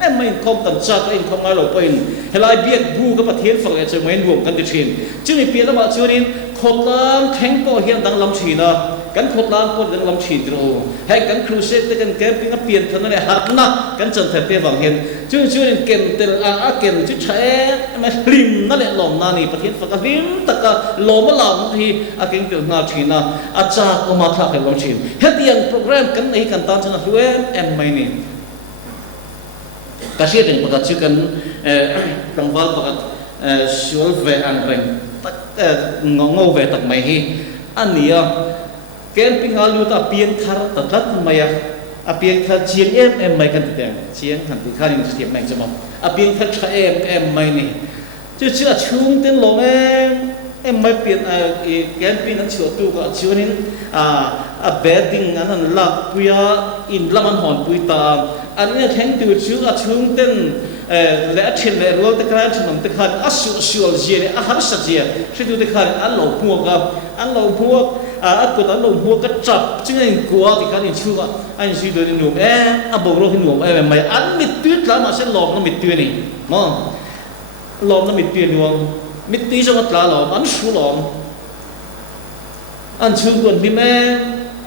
em mình không cần cha cái không ai lột bên hay là biết bu cái bát thiên phật này cho mình buông cái điều chuyện chứ mình biết là mà chưa đến khốt lang thánh cổ hiện đang làm chuyện àกันขดล้างคนดังลำชีดรูให้กันครูเซตกันแก้ปิ้งเปลี่ยนถนนเนี่ยหักนะกันจนแทบเปฝังเห็นช่วยเก็บเตลเก็บชุดใช้ไม่ริมนั่นแหละหลอมนานี่ประเทศฝรั่งริมตะกะหลอมมาหลอมที่เก็บเตลนาชีนะอาจารย์ก็มาทักให้ลำชีเฮ็ดยังโปรแกรมกันในกันตามชนะด้วยไม่นี่กระเสียถึงประกาศชื่อกันกังวลประกาศชัวร์เวอันเร่งงงเวตักไม่ฮีอันนี้camping alu ta pian thar ta tat maya a pian thar chiang em mai kan tiang chiang han ti khanin thiam mai chamam a pian thar tha em mai ni chu chung ten long em mai pian camping an chu tu ka chuanin a bedding an la puya in laman hon pui ta an ina theng tu chu a chung ten le thil le rol te kran chum te khan a su je a har sa je shi tu te khan an lo puak aku tak tahu buat kecap, cuma gua di kan itu juga, an sih dari nyum, abu roh nyum, mai an mitut lah masih lom na mitut ni, lom na mitut nyum, mitut sama lah lom, an su lom, an su tuan di mai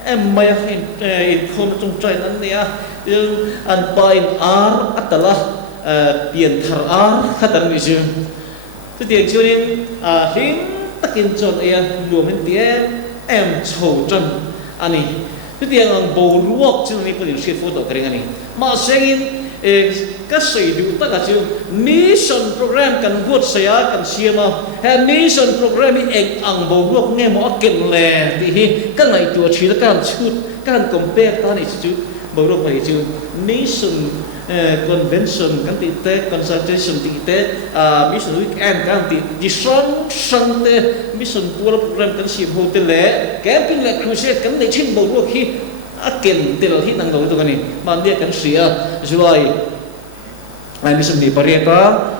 inform trong trai nan ni an pain adalah pian thar kata ni je, tu dia curi him takin con nyum dia em chầu chân anh ấy cái tiếng anh bầu luộc chứ này có những sự phốt cái này mà xem cái sự điều tất cả chứ mission program cần vượt xa cần xem mà hay mission program ấy anh bầu luộc nghe mọi kiện lệ thì cái này chùa chỉ là cái chút cái compare ta này chứ bầu luộc này chứ mission convention kan ti te consultation ti te mission weekend kan ti sang te mission pura program kan si ho te le camping le crusade kan le chim bo ro khi aken te lo hi nang lo to kan ni man dia kan sia juai mission ni parieta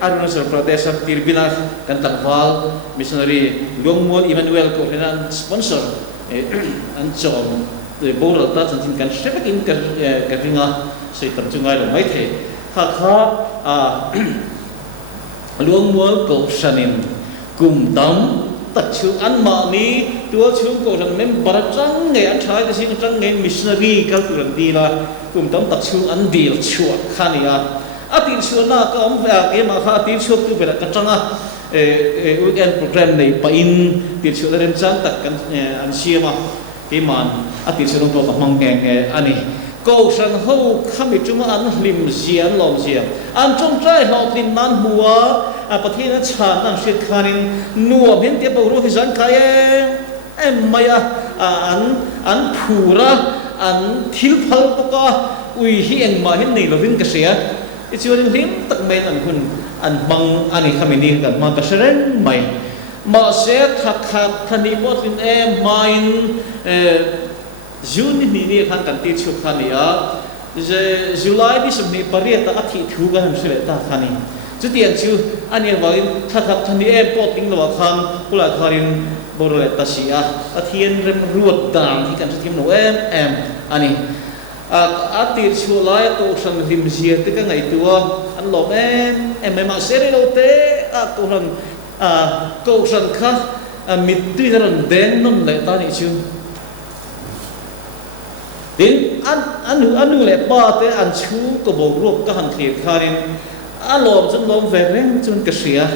Arunachal Pradesh Tirbila kan takval missionary Longmol Emmanuel ko ran sponsor an chom boral ta chan kan shepak in ka ringa sei tam chungai lo mai the kha Longmol ko shanin kum dam tak chu an ma ni tua chu ko ran mem barachang nge an thai ta sing chang nge missionary kal tu ran di la kum dam tak chu an dil chu khania atin chuana ka om va ke ma kha tin chuk tu bela ka changa weekend program nei pa in tin chu ren chang tak kan an siama ke man atin chu to ka mang nge ani ko san ho khami chuma an lim zian lom zian an chong trai ho tin nan huwa pathina chan an shit khanin nuam hen te bo ro hi zan khai em maya an phura an thil phal to ka ui hi eng ma hin nei lovin ka sia ichuan him tak men an hun an bang ani khamini kan ma ka seren mai ma se thak thani bot in em main juni ni khan kan ti chu khania je july bi sum ni parieta athi thu ga ham sele ta khani chu tian chu ani wa in thak thani em pot ting lo khan pula kharin borole ta sia athien rem ruat dang hi kan thim no em ani atir chu lai to san rim zia te ka ngai tua an lo em ma sere lo te ko ran ko san kha mit tu ran den non le ta ni chu din an le pa te an chu ko bo ro ka han thir kharin a lom chun lom ve reng chun ka sia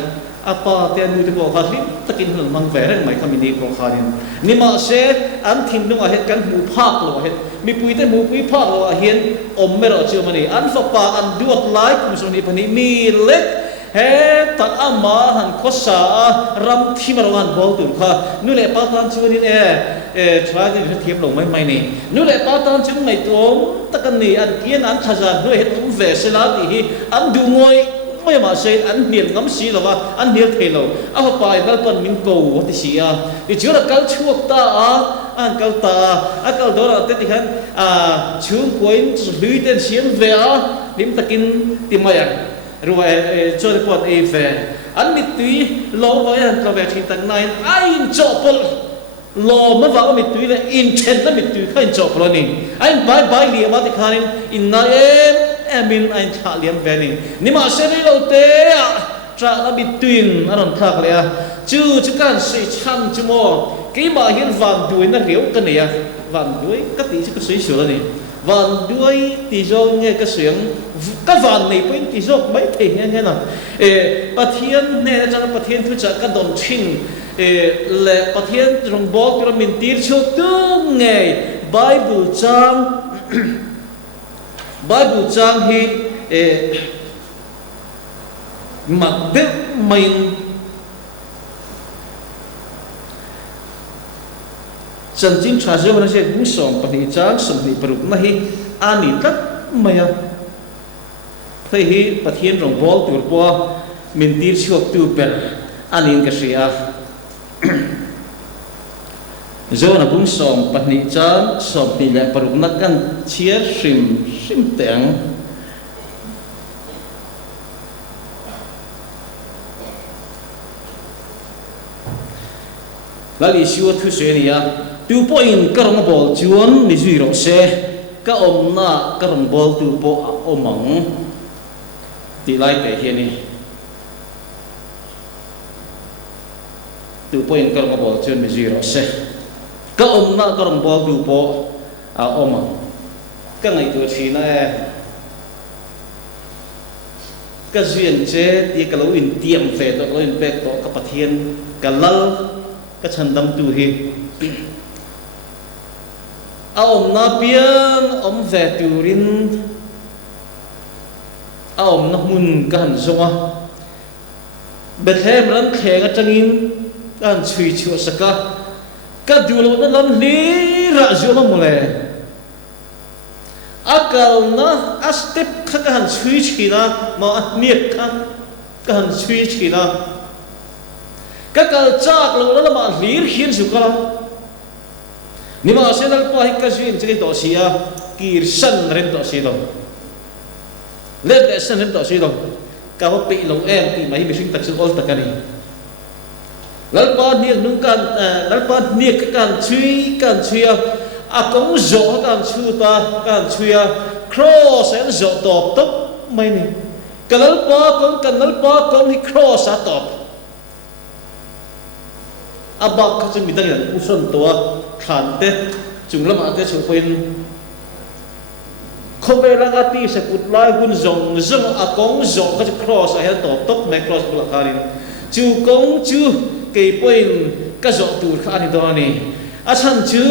apa te anu te ko kharin takin hun mang ve reng mai khamini ko kharin ni ma se an thim nu a het kan mu phak lo het mi pui te mu pui phak lo a hian om me ro chu mani an fa pa an duat lai kum so ni pani mi lek he ta ama han khosa ram thim ro an bol tur kha nu le pa tan chu ni try ni thiam lo mai ni nu le pa tan chu ngai tom takan ni an kian an thaja nu het um ve se la ti hi an du ngoiไม่มาเสียอันเนียนง้ำสีหรอวะอันเนียนเทโลเอาไปนั่นเป็นมินโกวัติเสียดิฉันก็กัลชั่วตาอันกัลตาอันกัลดอร์เตติขันช่วงป่วยลุยเต็นเสียงเวะนิมตะกินติมาอย่างรู้ว่าโจทย์ปอดเอฟอันมิตุยโลไว้อันตระเวทิตังนายไอ้จบปลโลมันว่าก็มิตุยเลยอินเทนต์มิตุยข้าจบปลนี่ไอ้ใบเลี้ยมาติขันอินนายmin ein tha liam vening ni ma seri lo te tra la between aron thak le chu kan sei chan chu mo ki ma hian van duai na riau kan ne ya van duai ka ti chu ka sei sura ni van duai ti zo nge ka siang ka van nei point ti zo mai the nge na pathian ne cha pathian thu cha ka don thin le pathian rong bok ra min tir chu tu nge bible trang hi mặc đức mình chân chính trả cho nó sẽ cũng sống bát hi trang sống hi bực mà hi ani tất mày thấy hi bát hiền rong bol tur qua mình tir chuộc tu bel ani cái gì zo na bung som pahni chan som ti le paruk na kan chiar sim teng lali siwa thu se ni ya tu point karong bol chuan ni zui ro se ka om na karong bol tu po omang ti lai te hian ni tu point karong bol chuan ni zui ro se ka om na karong bol tu po omang ka ngai tu thi na ka duyên che ti ka lo in tiam ve to lo in pek to ka pathian ka lal ka chan dam tu hi om na pian om ve tu rin om na mun ka han zonga bethem ran kheng a changin kan chui chu saka ka du lo na lam li ra zo lo mole akal na a step kha ka han chui china ma niek kha ka han chui china ka kal chak lo la ma hlir hian su kala ni ma se dal pa hi ka jin che to sia kir san ren to si do le de san ren to si do ka ho pi lo em ti mai mi sing tak su ol takani lalpa niek nung kan lalpa niek kan chui a kong zo kan chu ta kan chuya cross and zo top top mai ni kanalpa kong hi cross a top abak ka chu mi dang yan uson to khan te chunglam ate chu pin khobela ga ti se put lai gun zong a kong zo ka cross a hel top top mai cross bula kharin chu kong chu ke point ka zo tur kha ni do ni a chan chu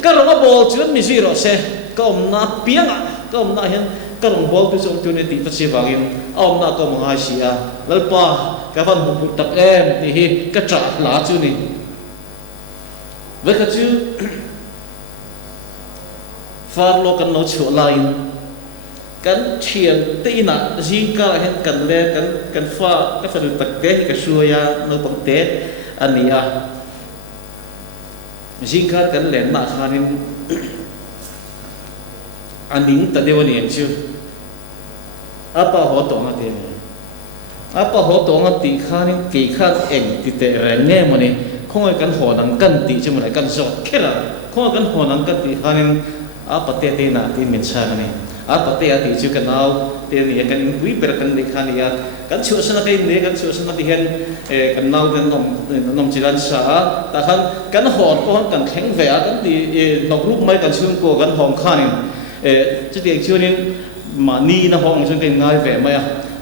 ka rong bol chuan mi zero se ka om na pianga ka om na hian ka rong bol tu som tu ne ti ta se wangin om na ka ma sia lalpa ka van hu tak em ni hi ka tra la chu ni với cái chữ pha lo cần nó chịu lại cần truyền tây nè gì cả hiện cần le cần pha cái phần tập kế cái xưa ya nó bằng tế anh ấy à gì cả cần lên mà khá nên anh nín tại đâyวันchứ apa họ tổ ngắt tiền apa họ tổ ngắt tiền khá nên kỳ khá em thì tệ nghe mà này không ai cần họ năng cần tí chứ mà lại cần giọt cái là không ai cần họ năng cần tí hà nên áp bát tê na tí mình sang này áp bát tê tí chứ cần nào tê này cần quý bề cần đi khăn này cần chữa sinh cái này cần chữa sinh cái hiện cần nào cần nông chỉ làm sao ta cần họ có cần khéng vẻ cần tí nông lúc mấy cần xương cổ cần hồng khăn này chứ tiền chưa nên mà ni na hồng xương tiền ngay vẻ mấy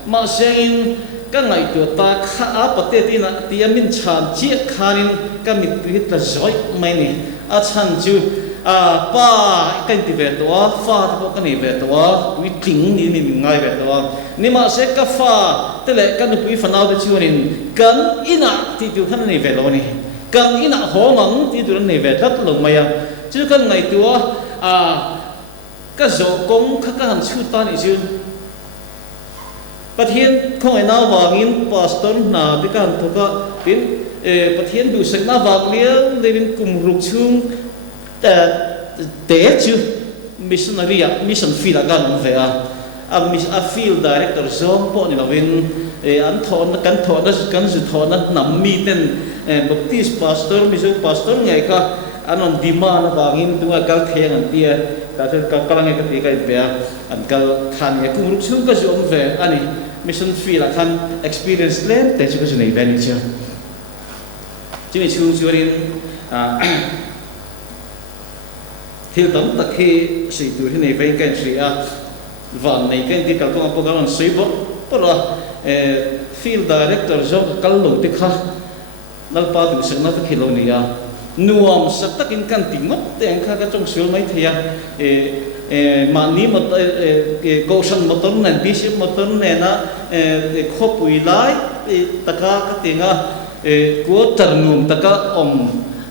mà xem cái ngày tuổi ta khá áp bát tê tí na tí mình chán chiết khăn cái mình biết là giỏi mấy này chán chứ pa cái gì về đó pha thì cái này về đó quý chính thì mình ngay về đó nhưng mà sẽ cái pha tức là cái quý phần nào đó chưa nên cần ina thì điều khăn này về đó này cần ina khó nắng thì điều này về rất là mày chứ cái ngày tuổi cái dấu công các hành sư ta này chứ But hiện không ai nào vàng in pastor nào thì càng thuộc cả đến but hiện đủ sức nào vàng liền đến cùng rục chung tế chứ missionary mission field là gan về field director zone po ni lovin an thon kan zu thon nam mi ten baptist pastor misu pastor ngai ka anon demand vàng in tunga kal theng an tia ka kalang ka ti kai be an kal khan ya cùng rục chung ka zom về ani mission field là kan experience lên để cho cái này về chưa chứ mình chưa đến thiếu tấm tất khi sự tuổi thế này về cái sự và này cái thì các công tác làm suy bớt tức là field director cho các lồng tích khác nó bao nhiêu sự nó tất khi lâu này nuông sắc tất in căn tính mất tiền khác các trong số mấy thì mà ní một câu sân một tuần này bí xếp một tuần này nó khóc quỳ lái tất cả các tiếng của trần nuông tất cả ông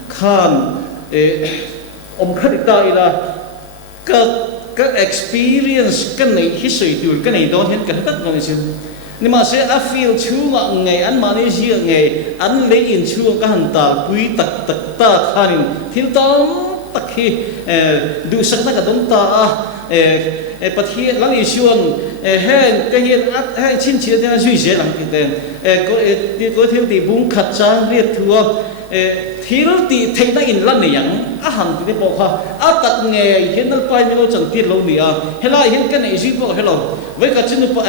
khan ông khát ta là các experience cái này history tuổi cái này đó hiện cái tất cả này chứ nhưng mà sẽ feel chú mà ngày anh mà này gì ngày anh lấy in chú cái hành ta quý tật ta khan thiên tông tất khi đủ sắc na cái đông ta bắt hiện lăng isuan hẹn cái hiện hẹn chín chia theo duy chế lăng cái tên có thiếu thì bung khát trang liệt thua thiếu thì thấy nó in lăng này yang hẳn thì bỏ qua tật nghề hiện nó phải như chẳng tiết lâu nữa hay là hiện cái này duy bỏ hay là với cả chân nó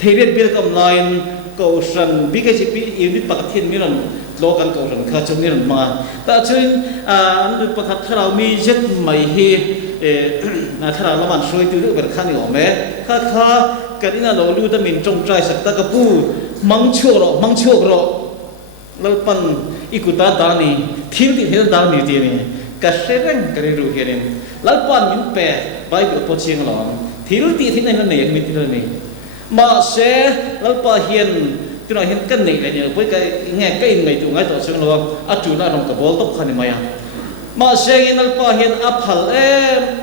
thấy biết biết cầm line cầu sân biết cái gì biết yêu biết bạc thiên biết là loกันcầu sân khá trong biết mà ta chơi anh được bạc thà nào mi rất mày hi thà nào làm suy từ lúc bạc khăn nhiều mẹ khá cái này là lo lưu ta mình trong trai sạch ta cái pu mang chua rồi lâu pan ikuta dani thiếu thì thiếu dani gì này cái sereng cái này rồi này lâu pan mình pe bài bị bỏ chiang lòng thiếu thì thế này mình này mà sẽ lâu pa hiền tôi nói hiện cái này cái nhớ với cái nghe cái ngày tụ ngay tổ chức là chủ là trong cái ball top khăn này mà xem in alpa hiền aphal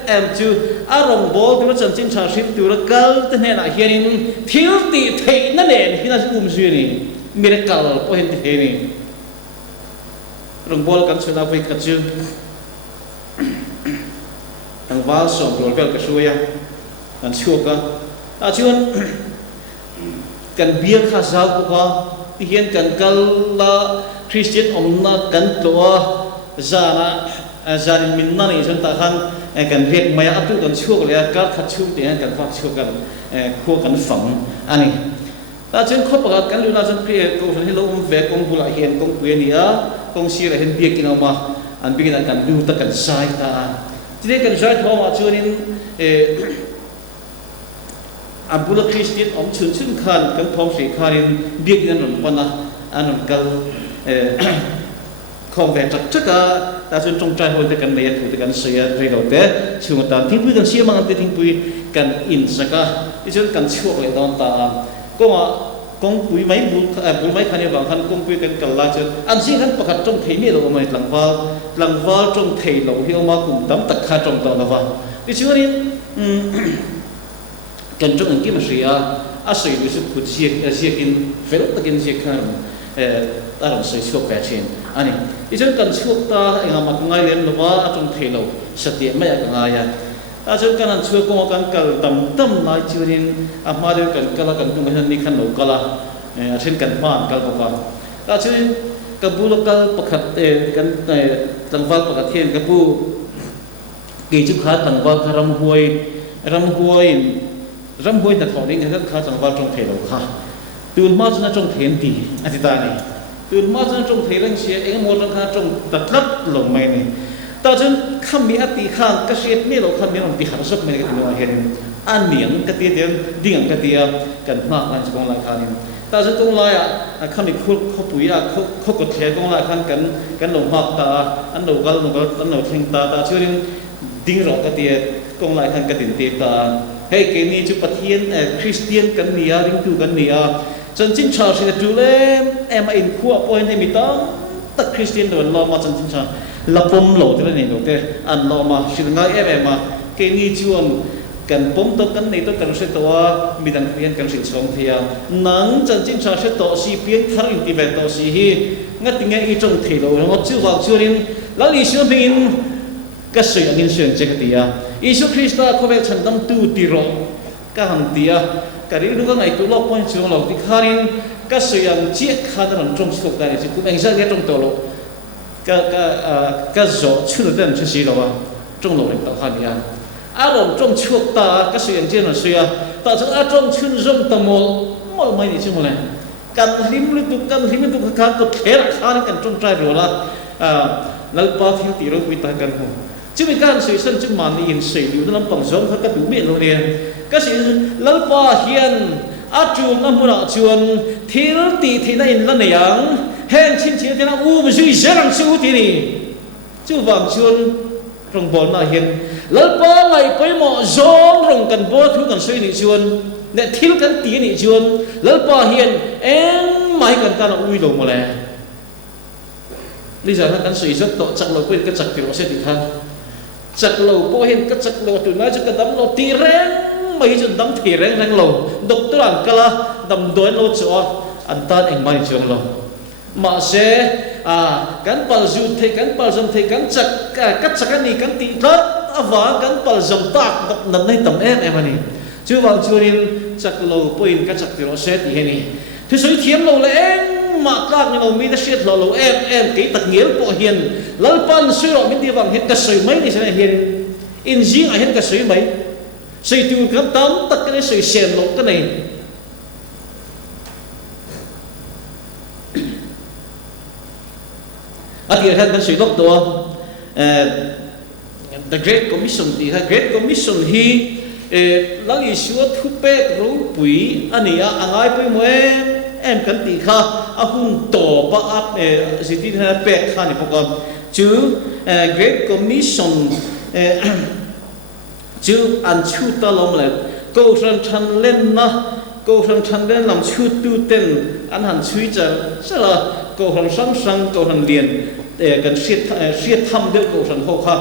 em chu arong bol tu chân chin cha ship tu kal te ne na hiền in thiếu ti thei na nen hina suy ni miracle po hiền te ni rong bol kan chuna vai ka chu ang va som rol vel ka suya an chu ka a chuan kan bia kha zau ko ti hiền kan kal la Christian omna kan to zana zarin minna ni chon ta khan kan rek maya atu kan chuk le ka khat chu te kan fak chu kan kho kan phang ani ta chen khop ka kan lu na chen pri ko han hello ve kong bula hian kong pu ni a kong si ra hen bia kin ma an bi kan du ta kan sai ta ti kan sai tho ma chunin abula Christian om chun chun khan kan thom si kharin bia kin ron pana anon kal không về trật chất ta xin trong trai hồi tới cần này thủ tới cần sửa rồi đầu té chiều một tàn thiên bùi cần xia mang tới thiên bùi cần in saka đi chân cần chuộc lại đòn ta có mà con bùi mấy khăn như bằng khăn con bùi cần la chân anh xin khăn bạc trong thế này rồi mà lằng vào trong thế lâu hiểu mà cùng tắm tật khá trong tàu vào đi chưa đi cần trong những cái mà sửa sửa được sự cút xia kinh phải lúc ta kinh xia khăn ta làm sửa chuộc về trên ani ichon kan chuak ta enga mak ngai len lova atong thelo satia maya ka ngaya ta chon kan an chuak ko kan kal tam nai churin a ma de kan kala kan tung han ni khan lo kala a thin kan man kal ba ta churin ka bu lokal pakhat kan tangwal pakhat hian ka bu ki chu kha tangwal kharam huai na thawning ka kha tangwal tong thelo kha tun ma chuna tong then ti atita ni tun ma chuna tong thelang sia eng mo tong kha tong tatlat long mai ni ta chun kham mi ati khan ka shet me lo kham mi on ti khar sok me ka ti no hen an niang ka ti den ding ka ti kan ma kan chong la khan ni ta chun tong la ya kham mi kho pui ya kho ko the kong la khan kan lo mak ta an lo gal an lo thing ta churin ding ro ka ti kong la khan ka tin ti ta hey ke ni chu pathian Christian kan nia ring tu kan nia chân chính cha sẽ tu lên em in khua point em mitam tất Christian đồ lo mà chân chính cha là bom lẩu thế này đồ thế ăn lo mà sự ngay em mà cái ni chuan cần bom to cần này to cần sẽ to mi đăng phiền cần sự sống thì nắng chân chính cha sẽ to si phiền thằng in ti về to si hi ngắt tiếng nghe trong thể đồ nó chưa vào chưa đến lão lý sư phiền cái sự anh in sườn chơi cái gì à Isu Krista ko ve chandam tu tiro ka ham tia kari lu ka ngai tu lo point chung lo ti kharin ka suyang chi khan ran trong suk da ni ku eng sa ge trong to lo ka zo chu de den chi lo wa trong lo ta khan ya a rom trong chuak ta ka suyang jen na suya ta cha a trong chun zom ta mol mai ni chu mo le kan lim tu ka ko ther khan kan trong trai ro la nal pa thil ti ro wi ta kan ho chứ mình can sự sân chứ màn in sự liệu nó bằng giống các cái biểu hiện luôn nè các sự lal pa hiền a chuan năm mùa chuan thil ti thì na in lan này ang hẹn chín chín thì na mà duy dễ làm siêu thì nè chứ vàng chuan rong bồn na hiền lal pa ngày bấy mọ giống rong cần bó thứ cần suy nị chuan nè thil cần tí nị chuan lal pa hiền em mai cần ta là ui đồ mà lẹ bây giờ hắn suy rất tội chắc lâu quên cái chắc kiểu sẽ bị than chắc lâu bố hiện cái chắc lâu tụi nó cho cái đấm lâu tì reng mấy chuyện đấm tì reng lâu độc tôi ăn cái là đấm đuôi lâu cho anh ta anh mai trường lâu mà sẽ cán bal du thế cán bal dầm thế cán chắc cắt chắc cái này cán tì rất và cán bal dầm tạc đập nằm đây tầm em anh chưa vào chưa nên chắc lâu bố hiện cái chắc kiểu sẽ thì thế này thì suy thiếm lâu là em mà các nhà mi đã xét lâu em cái tật nghĩa của hiền lal pan suy rồi mình đi vào hiện cái suy mấy này sẽ hiền in riêng ở hiện cái suy mấy suy từ cái tám tất cái suy xèn lộ cái này thì hiện cái suy lốc đó the Great Commission thì Great Commission hi lăng Yeshua thu pe rú bùi anh ấy bùi mẹ em cần tì kha a hun to ba ap gì thì pe kha ni pokam chứ Great Commission chứ an chu ta lom le câu chan lên làm chu tu tên an han chui cha sẽ là câu sang câu han liền kan siết thăm được cầu sản hộ kha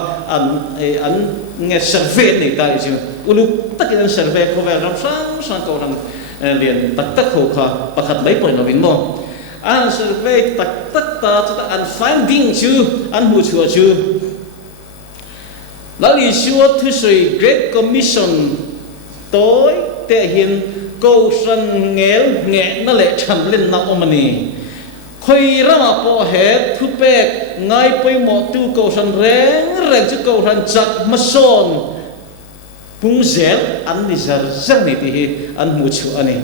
an nghe survey này tại chứ ulu tất cả survey có vẻ rất sáng cầu sản liền tất hộ kha bắt khát lấy point là vinh mong an survey tất ta chúng ta an finding chứ an hữu chùa chứ là lý do thứ sáu Great Commission tối thể hiện cầu sản nghe nó lại chăm lên nào ông này khơi ra mà bỏ hết thu bẹt ngay bây mọ tu cầu sản rèn chứ cầu sản chặt mà son bung dẻo ăn đi rất này thì ăn mua chua anh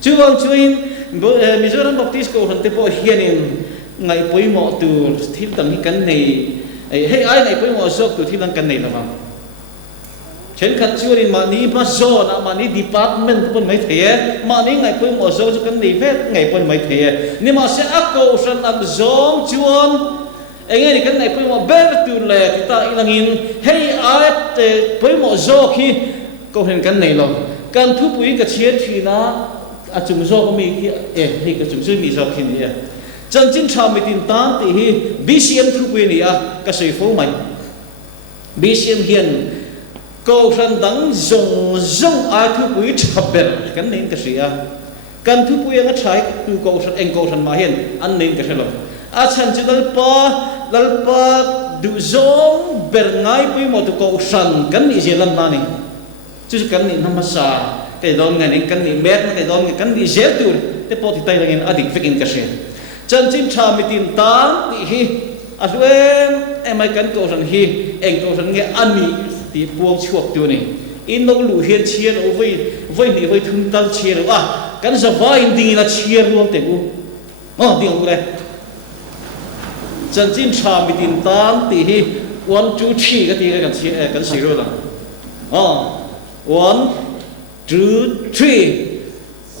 chú vâng chú in Mizoram Baptist cầu sản tế bỏ hiền ngay bây mọ tu thêm tầm cái này hay ai ngày bây mọ dốc tu thêm cái này là không trên khát chưa đi mà ní mà zo na mà ní department pun mấy thế mà ní ngày bây mọ zo cho cái này phép ngày pun mấy thế nhưng mà sẽ áp cầu sản ăn zong chuan anh ấy thì cái này bây mọ bé tu lệ thì ta ilang in hay ai bây mọ zo khi cầu hình cái này rồi cần thu bùi cái chiến thì nó chúng zo có mình thì cái chúng zo mình zo khi này chân chính cha mình tin tan thì BCM thu bùi này cái sự phô mạnh BCM hiền cầu sản đắng rong ai thu bùi chập bền cái này cái gì cần thu bùi cái trái tu cầu sản anh cầu sản mà hiền anh nên cái gì rồi chân chỉ dal pa du zong bền ngay bùi một tu cầu sản cái này gì lần này chứ cái này nằm xa cái đó ngày này cái này mệt cái đó cái này dễ tu thế bỏ thì tay là cái adik fikin cái gì chân chính cha mình tin tan thì em ai cần cầu sản hi anh cầu sản nghe anh thì buông chuộc tiêu này in nó lù hiền chia ở với này với thun tăng chia rồi cái giờ vai đi là chia luôn tiền u tiền u đây chân chính cha mình tin tan thì 1, 2, 3 cái thì cái gì rồi là 1, 2, 3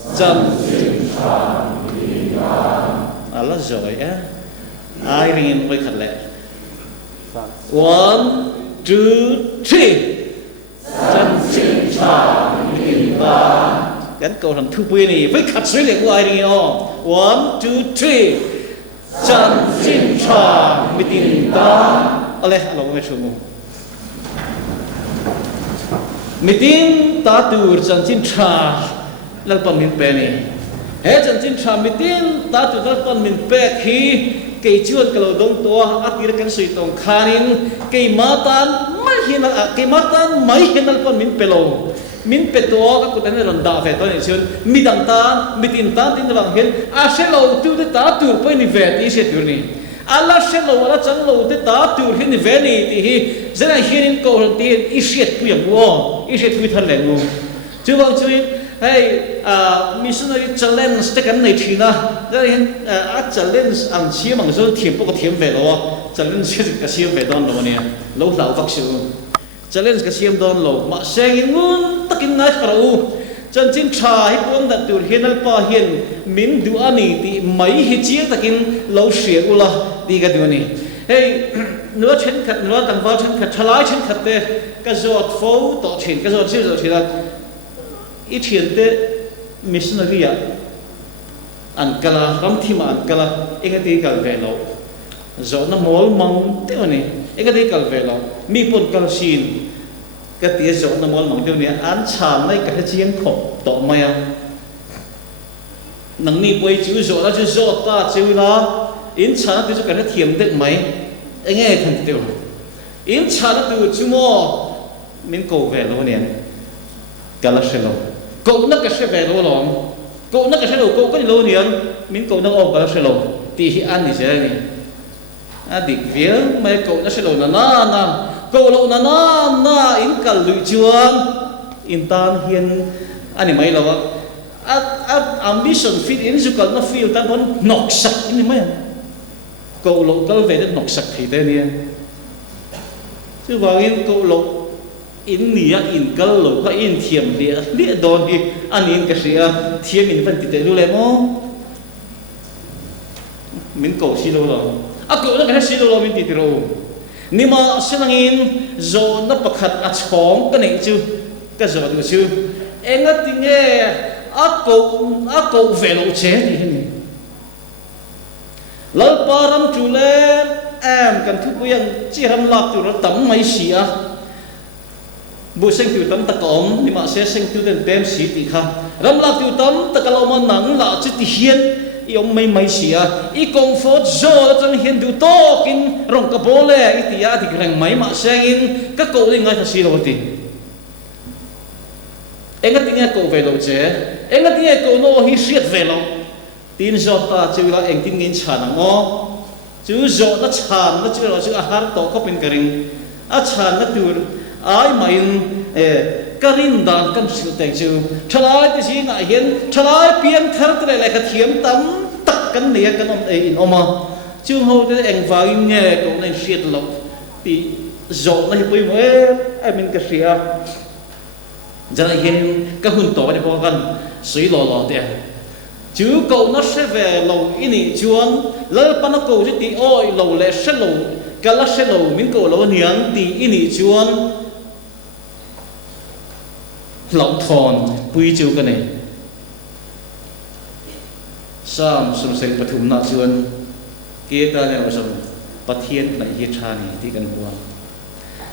chân chính cha mình tin tan là rồi ai riêng với khẩn lệ 1, 2, 3 chân chính cha mình ta gắn cầu thằng thu bùi này với khát suy lệ của ai đi 1, 2, 3 chân chính cha mình ta ale alo me chumu mitin ta tur chân chính cha lal pan min pe ni he chân chính cha mitin ta tur lal pan min pe khi cây chuột cái lỗ đông to atir kan sui tong khanin cây matan mai hiền al pan min pelo min peto các cụ tên là đào về tôi này chứ mi đằng ta mi tin ta tin là hiền sẽ lâu tu để ta tu phải ni về thì sẽ tu ni Allah sẽ lâu Allah chẳng lâu để ta tu hiền về ni thì giờ này hiền câu đầu tiên sẽ tu yang wo sẽ tu thân lệ wo chứ vâng chứ hey missionary challenge cái cái này thì na giờ hiện challenge ăn chia bằng số thiệp bốc thiệp về rồi challenge cái chia về đón rồi nè lâu lâu phát sự challenge cái chia đón lâu mà sang ngun takin nai khâu chân chính cha hi buông đặt tur hiền alpa hiền min du ani thì mấy hi chia takin lâu xia ula đi cái điều này hey nữa chân khát nữa tầng vào chân khát chalai chân khát thế cái giọt phô tọt trên cái giọt siêu giọt trên ít hiện thế missionary anh kala ram thi mà anh kala anh cái gì cần về lâu rồi nó mol mong thế này anh cái gì cần về lâu mi pun cần xin cái tiếng rồi nó mol mong thế này anh chạm này cái chiên khop tọ mày nằng ni quay chữ rồi là chữ rồi ta chữ là in chạm nó từ cái thiểm được mấy anh nghe thằng tiêu in chạm nó từ chữ mò mình cầu về lâu nè cái là lâu cậu nó cái sẽ về lâu lắm cậu nó cái sẽ lâu cậu cái lâu niên mình cậu nó ôm cái sẽ lâu thì ăn thì sẽ này đi viếng mấy cậu nó sẽ lâu na cậu lâu na in cả lụi chuông in tan hiền anh ấy mấy lâu ambition fit in dù cần nó feel tan vẫn nọc sặc in mấy cậu lâu cái về đến nọc sặc thì thế này chứ vào in cậu lâu in nia in kal lo ka in thiam lia don hi anin ka sia thiam in van ti te lu le mo min ko si lo lo a ko na ka si lo min ti ti ro ni ma sinangin zo na pakhat a chhong ka nei chu ka zo du chu enga ti nge a ko ve lo che ni ni lal param chu le em cần thu buyên chỉ ram lạc tu nó tấm mấy xí à bu sinh tu tấm ta cổng nhưng mà sẽ sinh tu đến đem xí thì khác ram lạc tu tấm ta kalau mà nắng là chỉ thì hiền ông mấy xí à ý comfort zone trong hiền tu to kinh rong cái bố lệ ý thì thì cái mấy mà sẽ in các cậu đi ngay thật xí đâu thì anh cái tiếng cậu về lâu chứ anh cái tiếng cậu nó hi siết về lâu tin giọt ta chứ là anh tin nghìn chán ngó chứ giọt nó chán nó chứ là chứ ahar to có bên cái ring chán nó tur ai mà in cái ring đàn cái sự tình chứ thay thì gì ngại hiền thay pian thar cái lại cái thiếm tắm tắc cái này cái ông in oma chứ hầu thế anh vào in nhẹ cậu nên siết lâu thì giọt nó bây mới em mình cái gì giờ hiện cái hun tổ này bao gần suy lò tiền chứ cậu nó sẽ về lầu ini chuan lỡ pan nó cậu chứ tí ôi lầu lệ sẽ lầu cái lá sẽ lầu mình cậu lầu niang tí ini chuan lầu thòn bùi chiu cái này sam sum sen pathum na chuan kia cái này là pathian này hiết cha này tí cần huang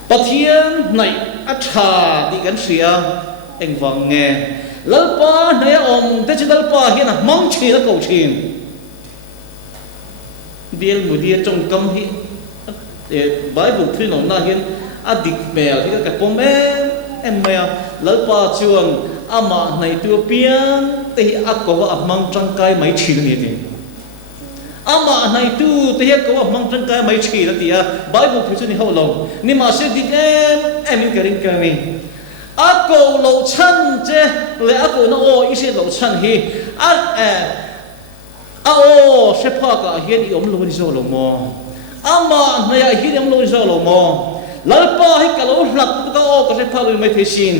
pathian này cha tí cần xia anh vang nghe lalpa này om thế chứ lalpa hiện là mong chỉ là cầu xin điên một điên trong cấm hiện Bible thuyết nói là hiện adik bèo thì cái bom em mèo lalpa chuông ama này tua pian thì có mang trong cái máy chỉ là gì ama này tu thì có mang trong cái máy chỉ là gì Bible thuyết này hậu lòng nhưng mà sẽ đi em cái rinh cái này ako lo chan che le ako no o isi lo chan hi o se pha ka hian I om lo ni zo lo mo ama na ya hi om lo ni zo lo mo lalpa hi ka lo hlak ka o ka se pha lo mai the sin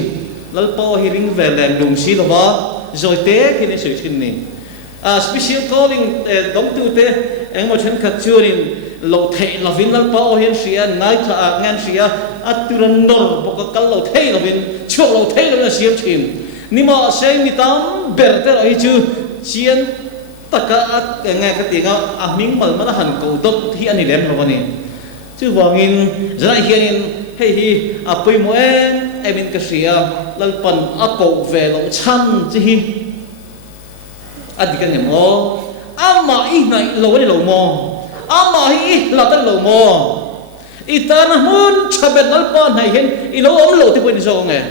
lalpa hi ring velen lung si lo ba zoi te ki ne soi sin ni special calling dom tu te eng mo chen khat churin lo thei lo vin lalpa o hian sia ngai tha ngan sia aturan nor bok kal lo thei lo vin chu lo thei lo na siam chim ni ma sei ni tam ber te ai chu chian taka ngai ka ti nga ming mal ma han ko dot hi ani lem lo ni chu wangin zai hian hei hi pui mo emin ka sia lalpan ko ve lo chan chi hi adikan mo ama I nai lo ni lo mo ama hi la ta lo mo itana mun chabet nalpa nai hen ilo om lo ti poi zo nge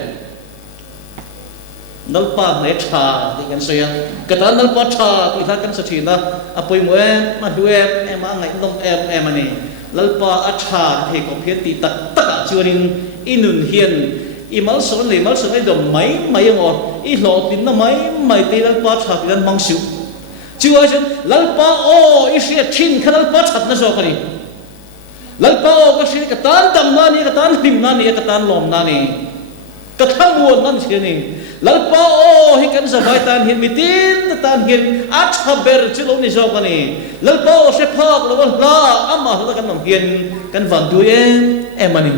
nalpa ne tha ti kan soya kata nalpa tha ti tha kan sa thina apoi mo ma du em ma ngai nom em ani lalpa a tha the ko phian ti tak tak churin inun hian I mal son le mal son ai dom mai ngo I lo tin na mai ti lalpa tha ti dan mang siu chưa chứ lalpa o I sẽ chin khăn lalpa chặt nó rồi cái gì lalpa o cái gì cái tan đầm na ni cái tan lim na ni cái tan lom na ni cái tan buồn na ni ni lalpa o hi kan sa vai tan hiền mitin tan hiền at haber chứ lâu ni rồi cái gì lalpa o sẽ phak lo la ama nó kan nam hiền kan van du em ani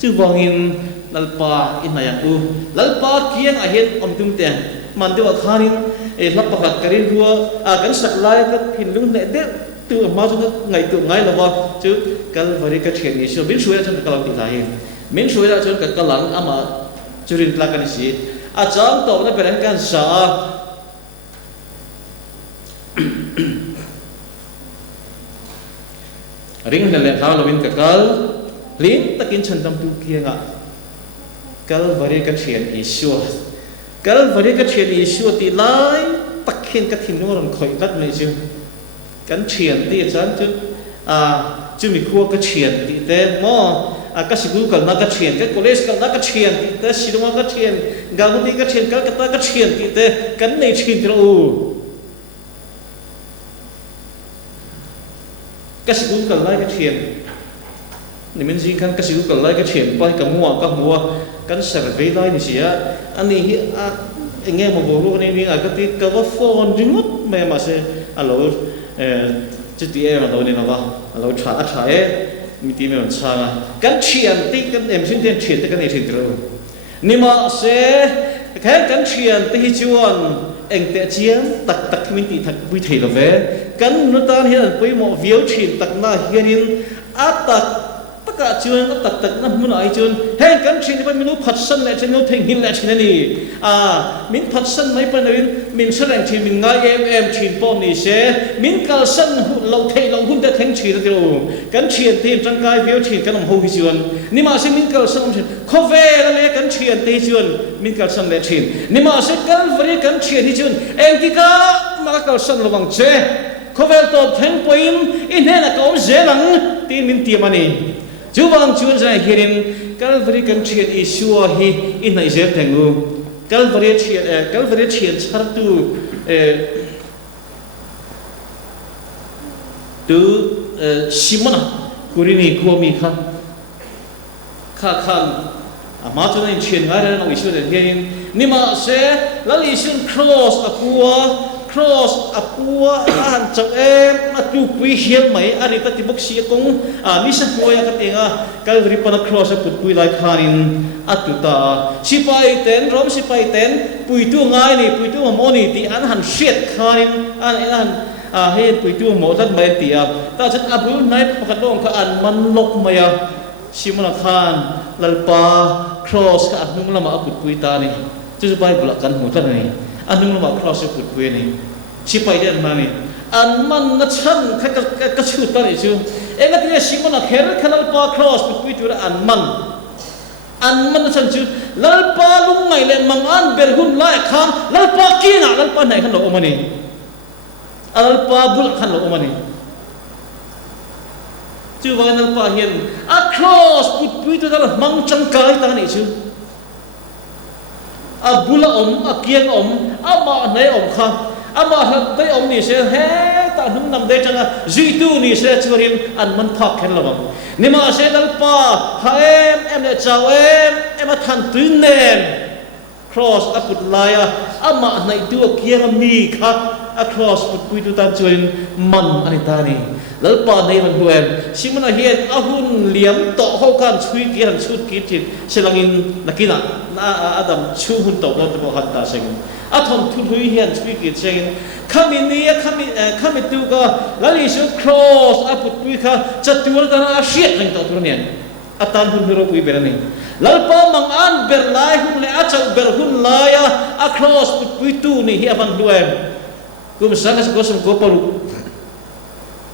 chứ vangin lalpa in na yang u lalpa kiang a hiền om tum te man tu khanin lap pakat karin rua kan sak lai ka phin lung ne de tu ma chu ngai tu ngai lo ba chu kal vari ka thian ni so bin shuya chu ka lam ti lai min shuya chu ka kalang ama churin tla kan si chang to na peren kan sa ring le ha lo win ka kal lin takin chan tam tu kianga kal vari ka thian Isua kal vari ka thian Isua ti lai takhin ka thin no ram khoi kat mai chu kan thian ti chan chu chu mi khua ka thian ti te mo ka sigu kal na ka thian ka college kal na ka thian ti te siduma ka thian gamu ti ka thian kal ka ta ka thian ti te kan nei thin tro u ka sigu kal na ka thian ni men ji kan ka sigu kal na ka thian pai ka mua kan survey lai ni sia ani hi nghe một bộ này đi cái cái phone ringot mà se alo chứ tí em alo này nó vào alo trả mi tí mình trả cái chuyện tí cái em xin tiền chuyện tí cái này chuyện rồi nhưng mà se cái chuyện tí chuan anh tệ chiến tắc mình tí thật vui thấy là về cái nó ta hiện với một viếu chuyện tắc na hiện tất cả chuyện nó tật nó muốn nói chuyện hay cái chuyện này mình phát sinh lại chuyện nó thành hình lại chuyện này mình phát sinh mấy phần này mình sẽ làm chuyện mình ngay em chuyện bao nhiêu sẽ mình cả sân lâu thay lâu hun đã thành chuyện rồi cái chuyện thì trong cái việc chuyện cái làm hậu chuyện nhưng mà sẽ mình cả sân chuyện không về là cái chuyện thì chuyện mình cả sân lại chuyện nhưng mà sẽ cái vấn cái chuyện thì chuyện em thì cả mà cả sân là bằng chế không về tập thành point in thế là có dễ lắm thì mình tiêm anh chú vang chuan zai hirin Calvary kan thian Isua hi in nai zer thengu Calvary thian char tu tu simona kurini komi kha khan ama chuan in thian ngai ra no Isua den hirin nima se lali sun cross apua han chak atu pui hial mai ari ta ti boxi kong ni sa hoya ka tenga Calvary pana cross put pui lai khanin atu ta sipai ten pui tu ngai ni pui tu mo ni ti an han shet khanin an hen pui tu mo tan mai ti ta chat abu nai pakat dong ka an man lok maya simona khan lalpa cross ka anung lama put pui ta ni chu Bible kan hu tan ni anung lama cross put pui ni sipai den mani an man na chan ka chu ta ni chu enga ti simona kher khanal pa cross put pui tu an man na chan chu lalpa lung ngai len mang an ber hun lai kham lalpa kina lalpa nai khan lo omani lalpa bul khan lo omani chu wa lalpa hian a cross put pui tu ta mang chang kai ta ni chu a bula a kiang a ma nei kha ama dai ni se he ta nung nam dai changa zitu ni se churin an man phak khen lawang nima se lalpa ha em le chaw em a than tu nen cross a put laya ama nei tu kiang mi kha a cross put pui tu ta churin man ani ta ni lalpa nei man huem simana hian a hun liam to ho kan chui ki han chut ki tin selangin nakina na adam chu hun to ko hat ta seng a thon thu hui hian chui ki cheng khami tu ka lali su cross a put pui kha chatur ta na shiat ring to turnian atan hun ro pui berani lalpa mang an ber lai hun le a chau ber hun laya a cross put pui tu ni hi avan duem kum sangas gosam ko paru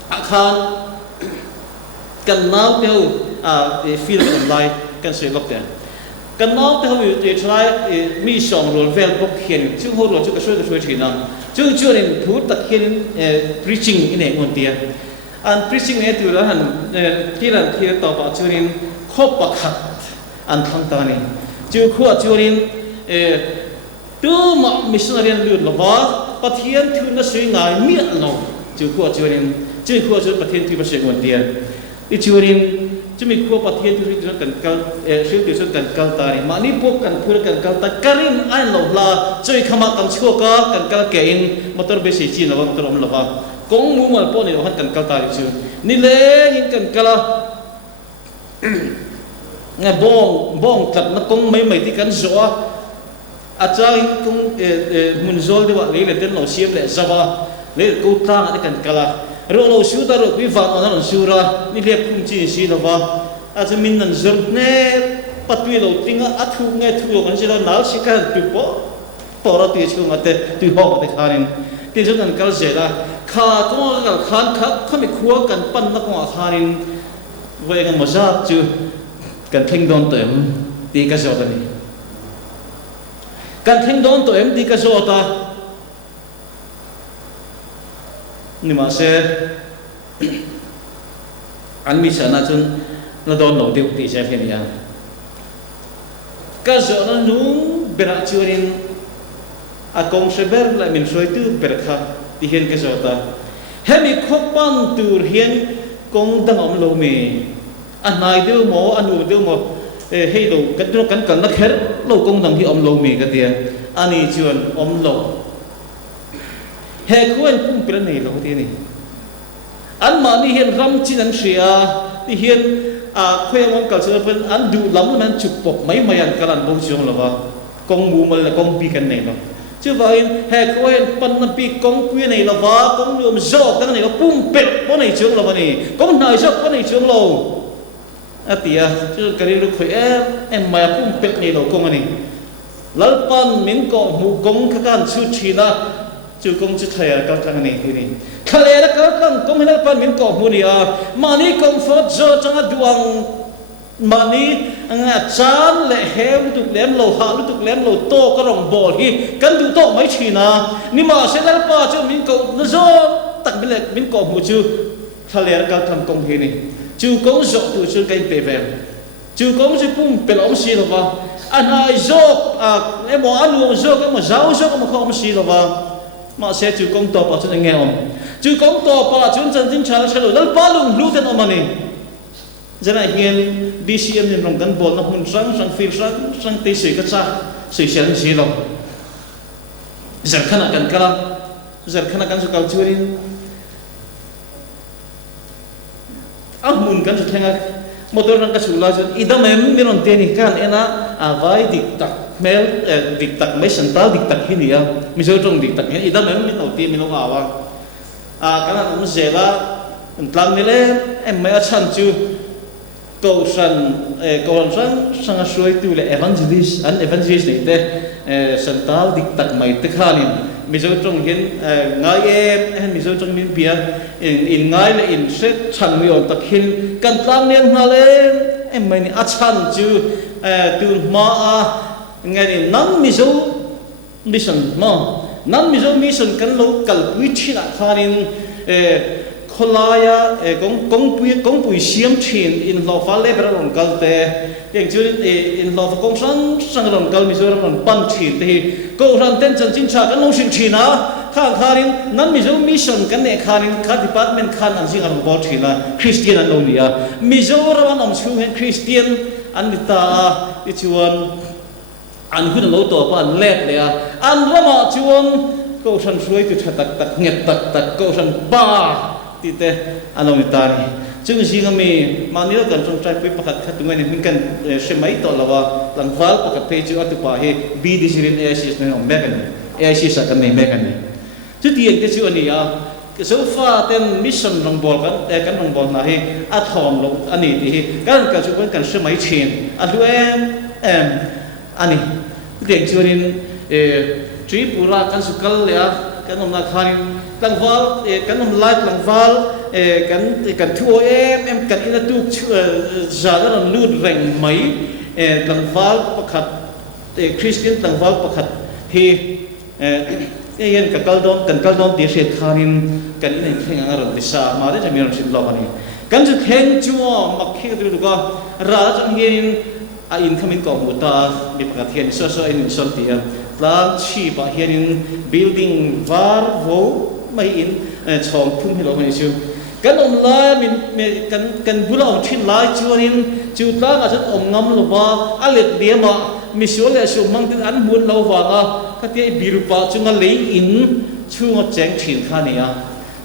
akhan kan nau teu feel online kan se lok ten kan nau teu te try mi song rol vel bok hian chu ho ro chu ka shoi thina chu rin thu tak hian preaching in e ngon tia an preaching ne tu ra han kiran thir to pa chu rin khop pa khat an thang ta ni chu khuwa chu rin tu ma missionary lu lova pathian thu na sui ngai mi lo chu khuwa chu rin chứ khua cho pathian tuy bác sĩ nguồn tiền, đi chiều rin chứ mình khua pathian tuy cho cần cao, sư tuy cho cần cao tài, mà ní buộc cần phơi cần cao tài, karin ai lâu la, chơi khăm cần chua cá cần cao kẹin, motor bê sĩ chi là motor om là vang, công mu mà po này là cần cao tài chứ, ní lẽ những cần cao, nghe bong thật nó công mấy thì cần gió, cha công muốn gió thì bạn lấy là tên nó xiêm lại zava, lấy câu ta thì cần cao rồi suy ta rồi quý vợ nó làm suy ra đi liệp cũng chỉ suy là vợ cho mình làm dần nè bắt tuy đầu tiên á thu nghe thu rồi cái gì đó nào chỉ cái từ bỏ ra từ chỗ mà từ họ để khai nên thì chúng ta cần gì là khá có cái khá bị khua cần pan nó cũng khai nên vậy cái mà ra chứ cần thanh đón tụi em đi cái gì đó này cần thanh đón tụi em đi cái gì đó nhưng mà sẽ anh mi sợ na chun nó đón nổ tiêu thì sẽ phiền ya cái giờ nó nung bera churin a công sẽ ber lại mình soi tu ber kha thì hiện cái giờ ta hem mi khóc pan tur hiện công đang om lâu mi anh này tiêu mò anh u tiêu mò hay lâu cái cần nó khét lâu công đang hi om lâu mi cái tiền anh ấy chuan om lâu he khuôn cũng biết này rồi thế này anh mà đi hiện ram chín anh xia đi hiện khuôn ông cả sự phân anh đủ lắm là anh chụp bọc mấy anh cả anh bông chiong là công mù mà là công pi cái này rồi chứ vậy hè có hiện pan năm pi công quy này là vá công lùm dọc cái này có bung bẹt có này trướng là vậy công này dọc có này trướng lâu tia chứ cái lúc khỏe em mà bung bẹt này lâu công này lal pan mình có mù công các anh chú chi na chú công chú thầy các thằng này thì khai là các thằng công lal pan mình có mù này mà ní công phật cho chẳng duang mà ní ngã chán lệ heo lúc lém lầu hạ lúc lém lầu to có rồng bò thì cần tụ to mấy chi na ní mà sẽ lal pa cho mình có nó do tắc mình lại mình có mù chú khai là các thằng công thì này chú công dọc tụ chú cái bề bề chú công chú bung bề ông xí là vào anh hai dọc em bỏ ăn uống dọc em mà giáo dọc em mà không xí là vào mà sẽ chú công to bảo chú anh nghe không chú công to bảo chú chân chính trả lời lal pa lùng lú tên ông này giờ này hiện DCM nên rong gan bol nó hun sang phim sang tây sưởi cái cha sưởi xem gì đâu giờ khana kan kala giờ khana kan su kau churi mun kan su thenga motor rang ka chula ju idam em miron te ni kan ena avai dik tak mai santal dik tak hinia mi zo trong dik tak hin idam em min no ti min no awa kana um zela tlang ni le em mai chan chu câu san sang suy tu le evangelist này te santal dik tak mai te khanin mi zo trong hin ngai em mi zo trong min bia in ngai le in set chan mi on tak hin kan tlang nen na le em mai ni a chan chu tu ma ngai ni nan mi zo mission ma nan mi zo mission kan lo kal pui thina khanin Kolaya công bùi xiêm chín in lo phá lê bờ lòng gal te yang chú in lo công sang lòng gal mi zo lòng pan chín te câu ran ten chân chính cha kan long xin chín à kharin nan mi zo mission kan ne kharin kha department khan an sing an bol chín là Christian an lo nia mi zo ran om chu hen Christian an ta chuan an hun lo to pa an let le an rama chuan câu san suy tu tak nget tak câu san ba tite anong itari chung singa mi manila kan trong trai pi pakat khatungai ni min kan semai to lawa langwal pakat pe chu atupa he bi disirin AICS ne mekan AICS kan ne mekan ni chu tieng te chu ani a so fa ten mission rong bol kan rong bol na he a thom lo ani ti he kan chu kan semai chin adu em ani tieng chu rin tripura kan sukal ya kan om na kharin langwal kan om light langwal kan thu em kan ina tu za la lut reng mai langwal pakhat Christian langwal pakhat hi yen ka kaldon ti se kharin kan ina theng angaron disa ma de jamiron sin lo ani kan ju theng chuo makhi du ga ra jang yin a in khamin ko muta mi pakhat hian so in son ti lang chi ba hian building var vo mai in chom phum hi lo mai chu kan om la min kan bula om thin lai chuanin chu tla ga chat om ngam lo ba alet diama mi so le su mang tin an mun lo wa nga khatia biru pa chu nga lei in chu nga cheng thin khania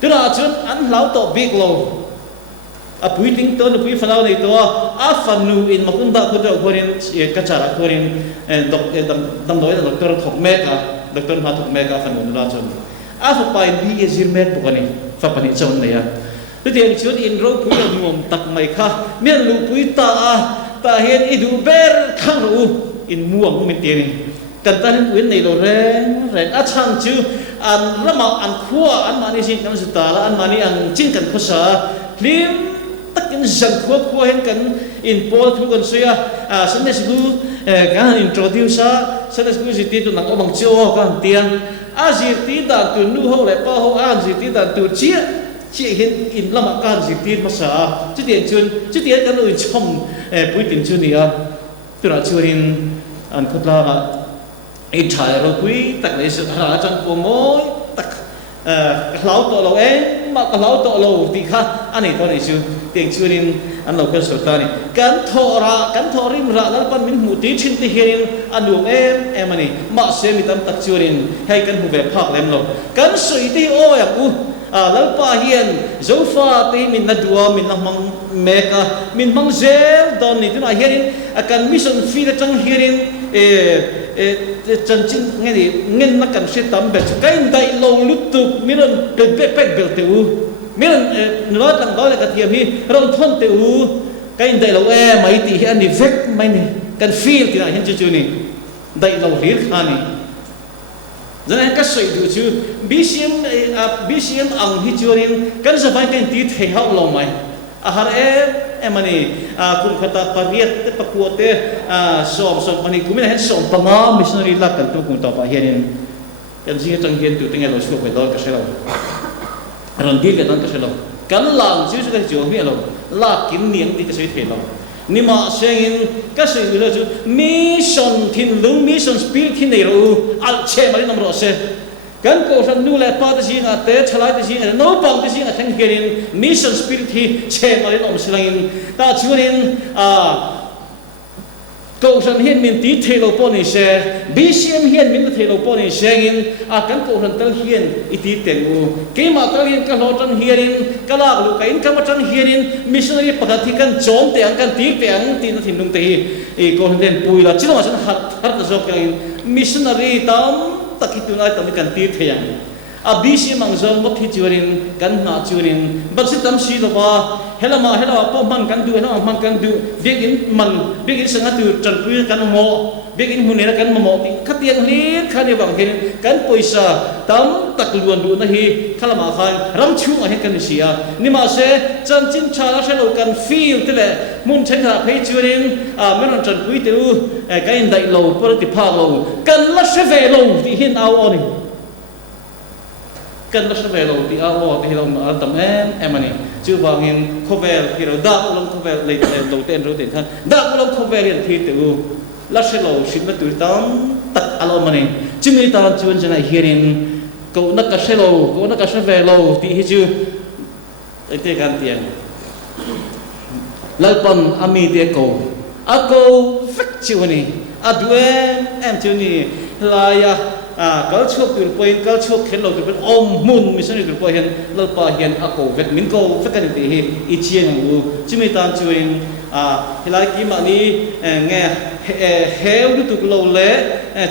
tira chun an lau to big lo a pui ting to pui fanau nei to a fanu in makung da ko do korin ka chara korin dam doi doctor thok me ka doctor ma thok me ka fanu la chon a fa pai bi e zir met bokani fa pani chon ne ya tu tiang chun in ro pui ngom tak mai kha mian lu pui ta hian i du ber khang ru in muang min ti ni kan tan win nei lo reng a chang chu an rama an khua an mani sin kan su ta la an mani an chin kan khosa lim takin zan khua hen kan in pol thu kan suya sanes gu kan introduce sanes gu ji ti tu nak obang cho kan tiang a ji ti da tu nu ho le pa ho an ji ti da tu chia hen in lama kan ji ti ma sa chi tian kan lu chom pui tin chu ni a tu ra churin an khutla ai thai ro pui tak le su ha chang ko moi tak lau to lo ma ka lau to lo ti kha ani to ni chu tieng churin an lo kan so ta ni kan thorim ra lal pan min mu ti chin ti herin anung em ani ma se mi tam tak churin hai kan hu ve phak lem lo kan sui ti o ya u lalpa hian zofa te min na dua min na mang meka min mang zel don ni tuna hian akan mission field atang hian chân chính nghe gì nghe nó cần sẽ tắm bể cái đại lâu lút tục miền bên bể bể tiểu miền nói rằng đó là cái thiệp hi rồi thôn tiểu cái đại lâu mấy tỷ anh đi vét mấy này cần feel thì là hiện chưa này đại lâu liệt khá này cho nên các sợi đủ chứ BCM ang hi churin kan sa vai kan ti thei hau lo mai har em ani kun khata pariat te pakuate som ani kumin hen som panga missionary la kan tu kun ta pa hian kan jing tang hian tu teng lo shu pe dol ka selo ron di ka tan ka selo kan lang chu ka jo hi lo la kin niang ti ka sei thei lo ni ma sengin ka sei lo chu mission thin lung mission spirit thin nei ro al che mari nam ro se kan ko san nu le pa ta jing a te chalai ta jing no pang ta jing a thang gerin mission spirit hi che mari nom silangin ta churin ko san hian min ti thelo poni se BCM hian min thelo poni sengin kan ko san tal hian iti tenu ke ma tal hian ka lo tan hiarin kala lu kain ka ma tan hiarin missionary pakati kan jom te ang kan ti pe ang tin thin nung te hi ko den pui la chino san har ta zo ka missionary tam takituna tam kan ti theyang BCM ang zong mot hi churin kan na churin basitam si lo ba helama po man kan du helama man kan du begin sanga tu chan pu kan mo begin hunera kan mo ti khatiang li khani bang hin kan poisa tam takluan du na hi khalama khan ram chu a he kan sia nima se chan chin chala se lo kan feel tele mun chen ha phei churin meron chan pu te lu kain dai lo por ti pha lo kan la se ve lo ti hin au oni kan la se ve lo ti au ti lo ma tam em ani chu wangin khovel ki ro da long khovel le lo ten ro ten khan da long khovel yan thi te u la se lo shin na tu tam tak alo mani chimi ta chuan jana hiarin ko na ka se lo ko na ka se ve lo ti hi chu te kan tiang lalpan ami te ko ako fek chu ni adue em chu ni la ya kal chuk tur point kal chuk khelo tur om mun mission tur point lalpa hian ako vet min ko fekan ti hi I chiang u chimi tan chuin hilai ki ma ni nge heu tu lo le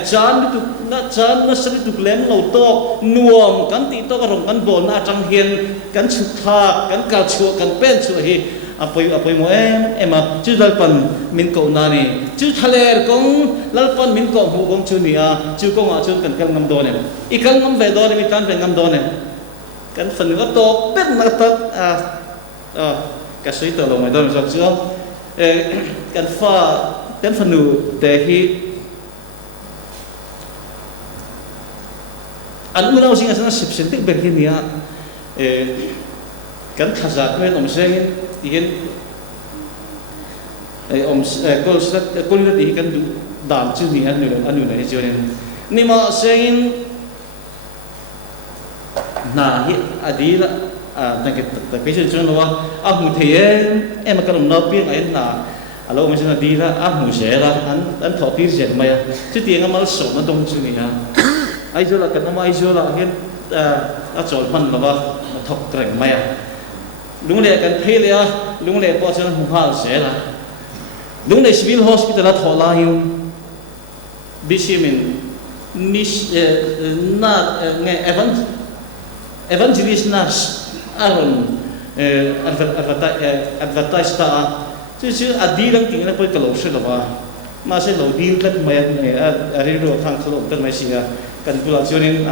chan tu na chan na sri tu lem lo to nuam kan ti to ka rong kan bon na chang hian kan chu tha kan kal chu kan pen chu hi apoi mo em chu lalpan min ko na ni chu thaler kong lalpan min ko hu kong chu ni chu kong chu kan kan ngam do ne I kan ngam ve do ne mi kan ve ngam do ne kan phần có to bet na tak ka sei to lo mai do so chu kan fa kan phần nu te hi an ulau sing asana sip sip ber hi ni kan khaza ko om se hin kol sat kol ni kan du dam chu ni anu na chu ni ma sein na hi adila na ke ta pe chu no wa mu thien em ka no pi ai na alo ma sin adila mu se la an tho tir se ma ya chu ti nga mal so na dong chu ni ai zo la kan ma ai zo la hin chol man la ba thok kreng ma ya lung le kan thei le lung le po chan hu hal se la lung le civil hospital a thola yu bisimin nis na nge evangelist nas aron advertise ta chu adilang ting na poi kalo se la ba ma se lo deal kan mai ne ari ro thang khalo kan mai sia kan pula chunin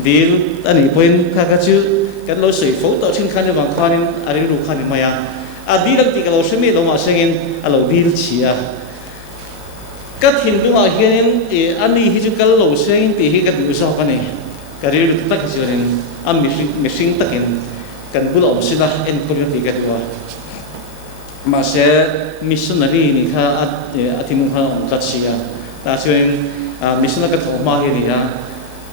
deal ani point ka chu kan lo sei fo to chin khan wang khanin ari ru khan maya adilang ti kalo se mi lo ma sengin alo deal chia ka thin lu ma hian ani hi chu kal lo seng ti hi ka du sa ka ni ka ri ru tak churin missing takin kan bul om sila en community ka wa ma se missionary ni kha atimu kha on tat sia ta chuin mission ka tho ma hi ni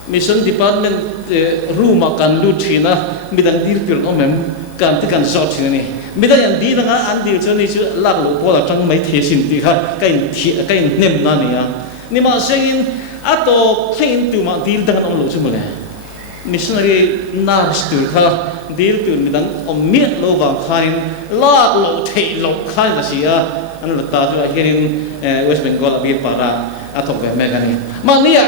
mission department room kan lu thina midang dir pil omem kan ti kan so thina ni midang yan di nga an dir chu ni chu lak lo pola tang mai the sim ti kha kai nem na ni ma sengin ato thain tu ma dir dang on lo chu ma le missionary na stur kha dil tu midang ommiat lo wang khanin la lo thei lo khan la sia an la ta tu hirin West Bengal abir para athok ve megani mania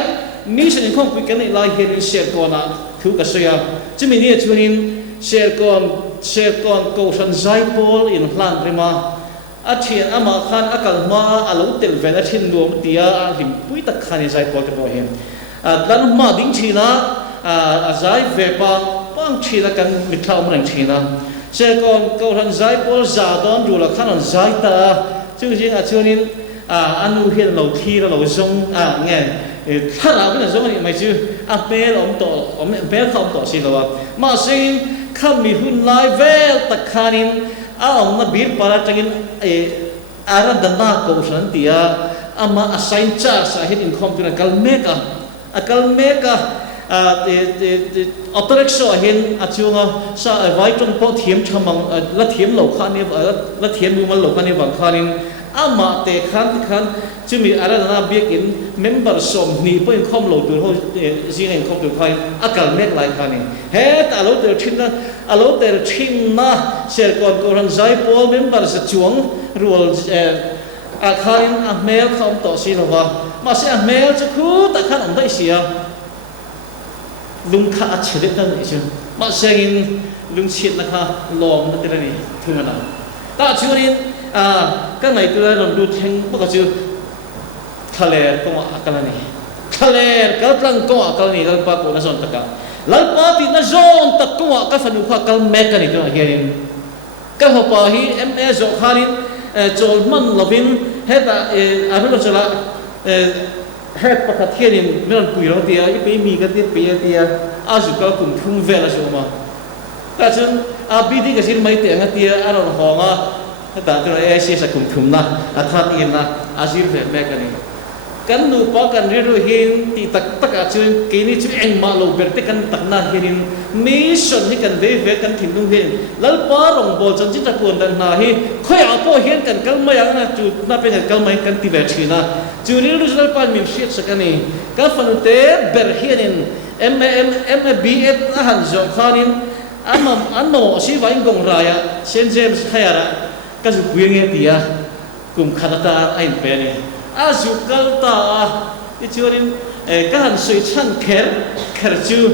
mission in khong ken lai hirin share kona thu ka soya chimi ni chuhin share kon ko san zai pol in hlan rima a thian ama khan akal ma alo tel vel a thin luam tia a him pui tak khani zai pol te bo hin dan ma ding thina a zai ve pa pang thina kan mitlau mang thina share kon ko san zai pol za don ru la khan on zai ta chu jing a chunin anu hian lo thi lo zong nghe thà nào cái là giống như mày chứ bé ông tổ bé không tổ xin rồi mà xin khăm mi hun lai vel tak khanin ông nó biết para changin ara dana ko san tia ama assign cha sa hit income tu na kalmeka autorexo hin achunga sa vai trong po thiam chamang la thiam lo khani la thiam mu mal lo khani wang khanin ama te khan chumi ara na biak in member som ni po in khom lo tu ho jing in khom tu khai akal mek lai khani he ta lo te thin na alo te thin na share kon ran zai pol member sa chuang rual khain a mail khom to si lo wa ma se a mail chu khu ta khan om dai sia lung kha a chede ta ni chu ma se in lung chit na kha lom na te ni thu na ta churin các ngày tôi làm du thang bất cứ thale công ạ cái này thale cái plan công ạ cái này cái ba của nó zon tất cả lấy ba thì nó zon tất công ạ cái phần của cái mẹ cái này tôi hiểu đi cái học bài hi em zo kharin chol man lovin hết à biết là hết bắt đầu thiên nhiên mình bùi rồi thì cái bị mi cái tia azu cái cùng thung về là sao mà cái chân bị đi cái gì mấy tiền cái tia anh nó hong ta tu ai sa kum thum na athat in na azir ve me kani kan nu pa kan ri ru hin ti tak tak a chu ke ni chu eng ma lo ber te kan tak na hirin mission hi kan ve ve kan thin nu hin lal pa rong bol chan chi ta kun dan na hi khoi a po hian kan kal ma yang na chu na pe kal mai kan ti ve thina chu ri ru lal pa min shit sa kani ka fanu te ber hianin MBF a han zo khanin amma si vai gong raya St James khayara cái sự quyên nghe tia cùng khát ta anh bé này sự câu ta cái chưa đến cái hành suy chăn khéo chưa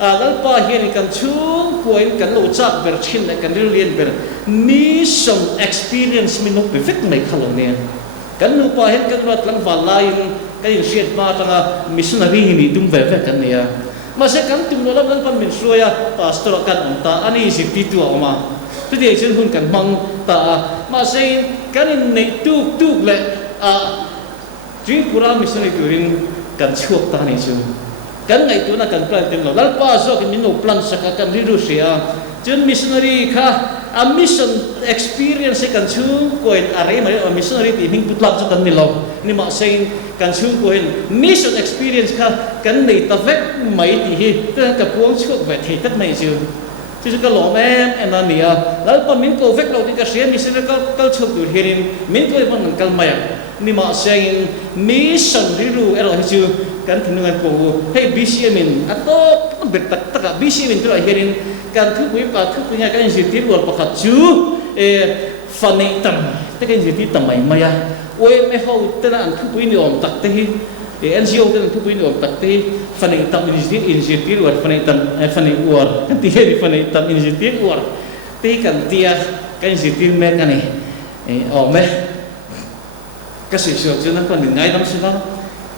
cái ba hiện cái chung quyên cái lỗ chắc về trên này cái liên về mission experience mình nó bị vết này khá là nè cái lỗ ba hiện cái luật lăng vào lại cái gì chuyện mà thằng missionary này đúng về cái này mà sẽ cái tụi nó làm phần mình xuôi pastor cái ông ta anh ấy chỉ ti tua mà thế thì trên hun cần mong ta mà xây cái này tuk lệ chỉ Quran missionary turin cần chuộc ta này chứ cái này tu na cần plan tiền lo lal pa so cái mình plan saka cần đi Russia trên missionary kha mission experience cần chu koin are mà missionary thì mình bút làm cho cần đi lo nhưng mà xây cần chu koin mission experience kha cần này ta vét mấy thì hi tức là cái cuốn chuộc về thể tất này chứ chứ cái lỗ em là niaแล้วพอมิ้นก็เวกเราที่กระเสียมิสเนี่ยก็ชอบดูเฮรินมิ้นก็มันกันมานี่มาเสียงมิสันริรูเราให้ชื่อกันถึงงานกูให้บิเชียมินอัตโต้เบ็ดตักบิเชียมินตัวเฮรินกันทุกวิปทุกวิญญาณกันสิทธิ์วัวประคัตจูฟันในตั้มแต่กันสิทธิ์ตั้มไม่มาโอ้ยไม่เขาแต่ละอันทุกวิญญาณตักเตะNGO แต่ละทุกวิญญาณตักเตะฟันในตั้มอินสิทธิ์วัวฟันในตั้มฟันในวัวกันที่เฮริฟันในตั้มอินสิทธิ์วัวที่กันเตียกันสิทธิ์แม่กันนี่ออกไหมก็สิ่งที่เรานั้นก็หนึ่งไงต้องสิครับ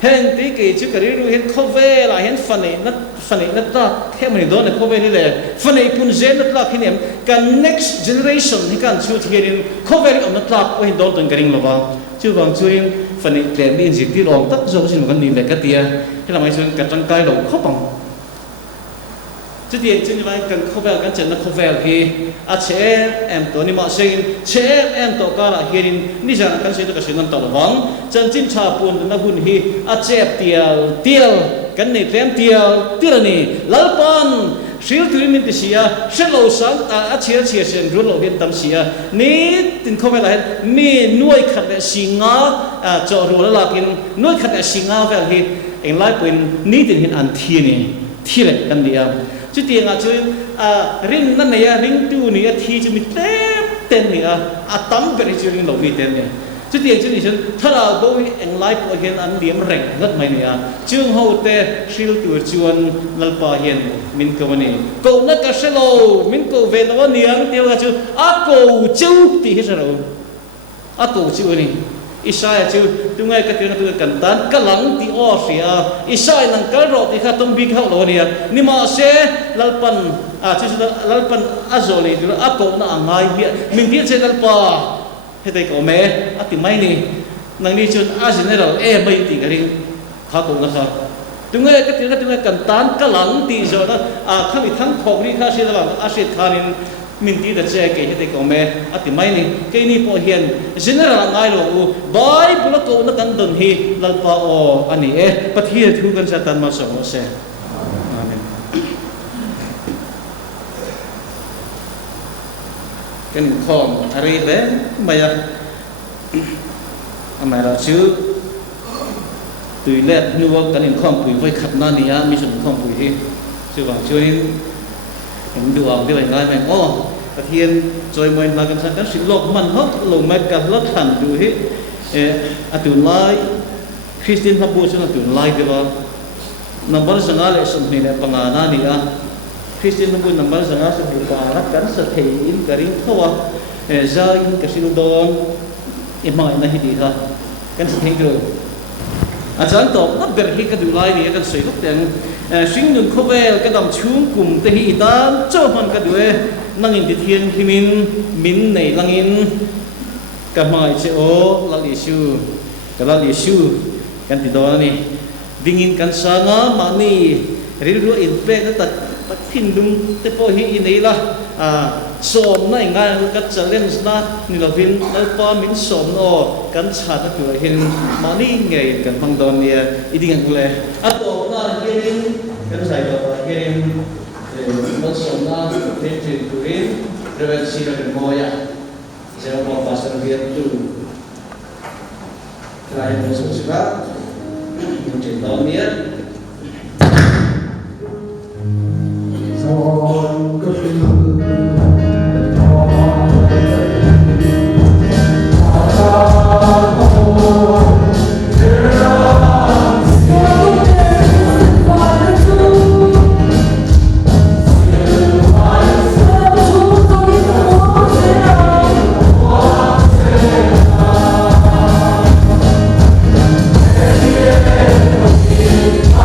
เห็นที่เกี่ยวกับเรื่องเห็นข้อเวลาเห็นฟันนี่นัดตาแค่มันโดนข้อเวนี่แหละฟันนี่ปุ่นเจนนัดตาที่เนี่ยกัน next generation ที่กันช่วยที่เห็นข้อเวนี่นัดตาก็เห็นโดนตัวกระดิ่งหรอวะช่วยบางช่วยฟันนี่แกนี่สิ่งที่เราตัดส่วนสิ่งมันนี่แหละก็เตียที่เราไม่ช่วยกันจังกายเราเข้าปังจุดเด่นจุดนี้กันข้อเวลกันเจนนักข้อเวลที่อาเชมตัวนี้มาเช่นเชมตัวการละเฮรินนี่จะกันเช่นตัวกันเช่นนั้นตลอดวังจันจินชาปูนนักหุ่นที่อาเชฟเตียวกันนี่เตรียมเตียวนี่ลัลปันสิลตุริมินติเสียเชลโลสังอาเชียเชนรุ่นเราเห็นตั้มเสียนี่ตินข้อเวลาเห็นมีน่วยขัดสิงาจอรัวละกินน่วยขัดสิงาเวลที่เองไล่เป็นนี่ตินเห็นอันทีนี่ thi lệ căn địa chú tiền chú ringนั่นเนี่ย ring tuเนี่ยที่จะมีเต็มเนี่ยตั้มเป็นchú ring เรามีเต็มเนี่ยchú tiền chúนี่ฉันถ้าเราดูเอ็งไลฟ์พอเห็นอันเดียมแรงนัดไหมเนี่ยจึงเขาเตะชิลตัวชวนนัลปาเห็นมินก็วันนี้กูนักกษัตริย์มินกูเวนวันนี้เดียวกันจูกูจูตีให้ฉันรู้กูจูนี่อิสราเอลจูตัวไงก็ตัวนั้นตัวกันตันก็หลังที่ออสเซียอิสราเอลนั่งกันรอที่ข้าต้องบินเข้าโลเนี่ยนี่มาเสียลัลปันจูลัลปันอาโซลีตัวกูน่าง่ายเบียมินที่เซลัลปาให้ได้ก็แม่ติไม่นี่นั่งนี่จุดอาเซียนเราไม่ติกันเองข้ากูนะครับตัวไงก็ตัวนั้นกันตันก็หลังที่โซนข้ามีทั้งของนี่ข้าเสียแล้วอาเซียนข้านี่มินที่จะเจ๊เกี่ยให้ได้ก็แม่ติไม่นี่แค่นี้พอเห็นเจเนอเรลง่ายหรอกบายบุลกูนักกันดนฮีลัลปาโออันนี้ปฏิเหตุทุกันจะตันมาสองเสอาเมนกันข้อมอะไรเด้ไม่อะไม่เราชื่อตุยเล็ดนัวกันข้อมปุ๋ยไว้ขัดหน้านี้มีส่วนข้อมปุ๋ยที่ชื่อว่าช่วยผมดูเอาด้วยง่ายไหมอ๋อปฏิเหตุจอยมันมากันสักกันสิโลกมันฮะลงมากับรถถังดูที่ตุนไล่คริสเตียนพับบูชนะตุนไล่เดี๋ยวนับวันสังอาเลสมนี่แหละปังอานานี่คริสเตียนพับบูนับวันสังอาสมุปารักกันสเทียนกริ้งเขาว่าใจกับสิลดองไม่น่าฮิดีค่ะกันสเทียนกรูอาจารย์ตอบนับเบอร์ฮิกันดูไล่นี่กันสวยทุกอย่างสิ่งหนึ่งเขาเวลกันดำชุ่มกลุ่มแต่ฮีตานเจ้ามันกันด้วยนั่งอินทิเทียนที่มินในลังอินกับมาอิเชโอลักอิชูกับลักอิชูกันติดตัวนี่ดิ่งอินกันสางามานี่เรื่องอินเป้ก็ตัดทิ้งดุมแต่พอฮีอินนี่ละสมนั่งงานก็จะเล่นนะนี่เราพินแล้วพอมินสมโอกันชาติตัวเห็นมานี่ไงกันฟังตอนนี้อีดิ่งกันเลยอัตโตน่าเห็นกันใส่ตัวเห็นมันสมน่าเป็นจุดคุยเรื่องสิ่งที่มอยจะมาภาษาเรียนดูใครมันสมสุขมันจะตอนนี้I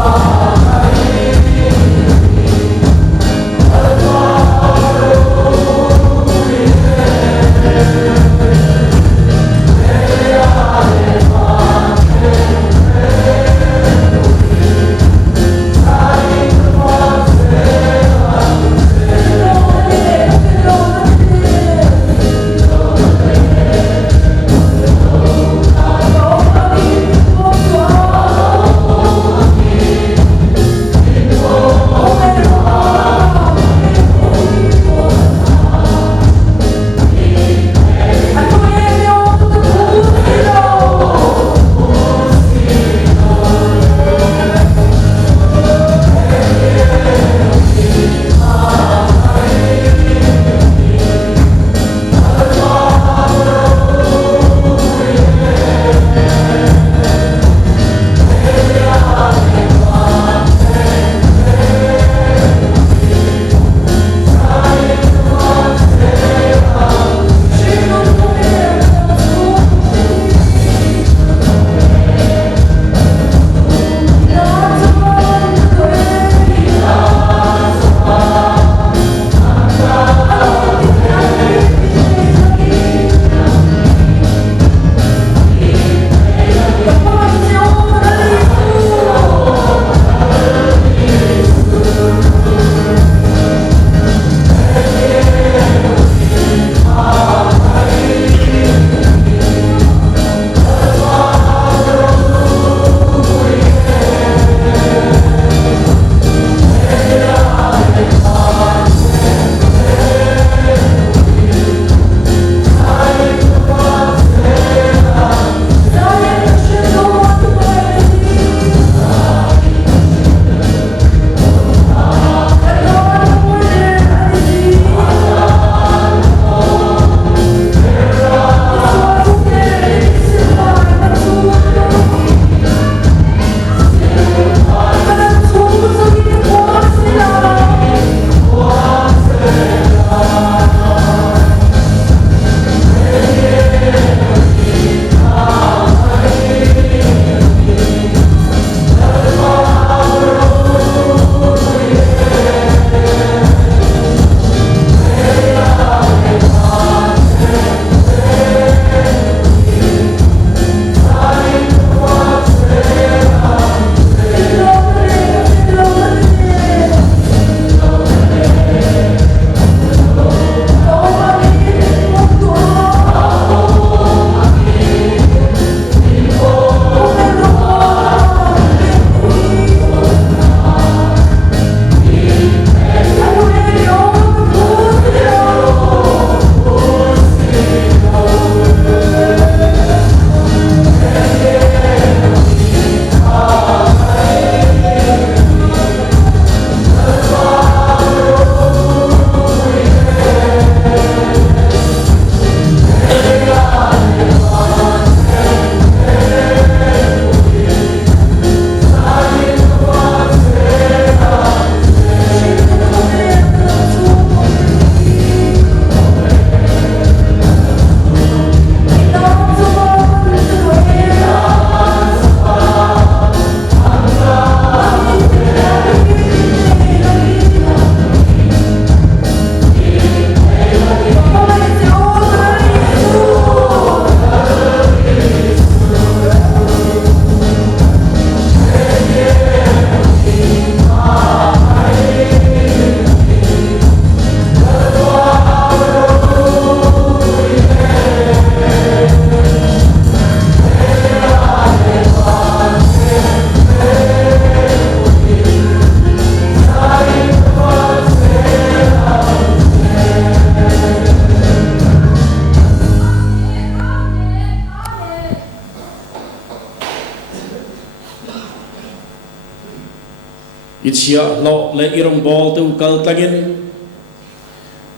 chia lo le irong bol tu kal tangin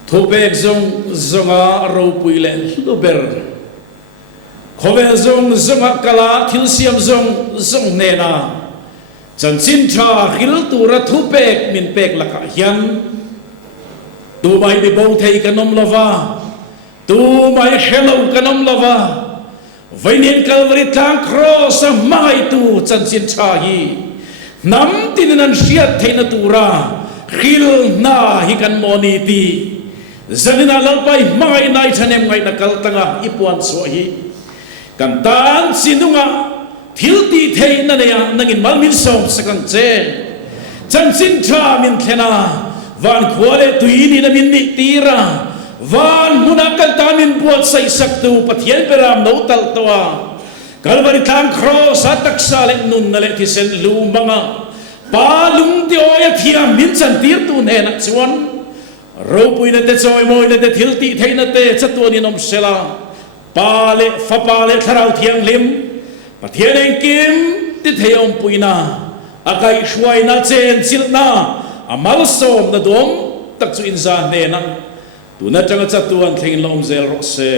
thupek zong zonga ro pui le luber khove zong zonga kala thil siam zong ne na chan chin tha khil tu ra thupek min pek laka hian tu mai bi bo thei kanom lova tu mai hello kanom lova vainin kalvari tang cross mai tu chan chin tha hi nam tin nan siat theina tura khil na hi kan moni ti zanina lalpai mai nai thanem ngai na kal tanga ipuan so hi kan tan sinunga thil ti theina ne ya nangin malmin som sakang che chan sin tha min thena van khwale tuini na min ni tira van munakal tamin buat sai saktu pathian peram no tal towa kalvari tang cross atak sale nun nale thi sen lu manga palung ti oya thia min chan tir tu ne na chuan ro puina te choi moi na te thil ti theina te chatuani nom sela pale fa pale tharau thiang lim pathian eng kim ti theyom puina akai shwai na chen sil na amal som na dom tak chu in za ne na tu na changa chatuan thengin lom zel ro se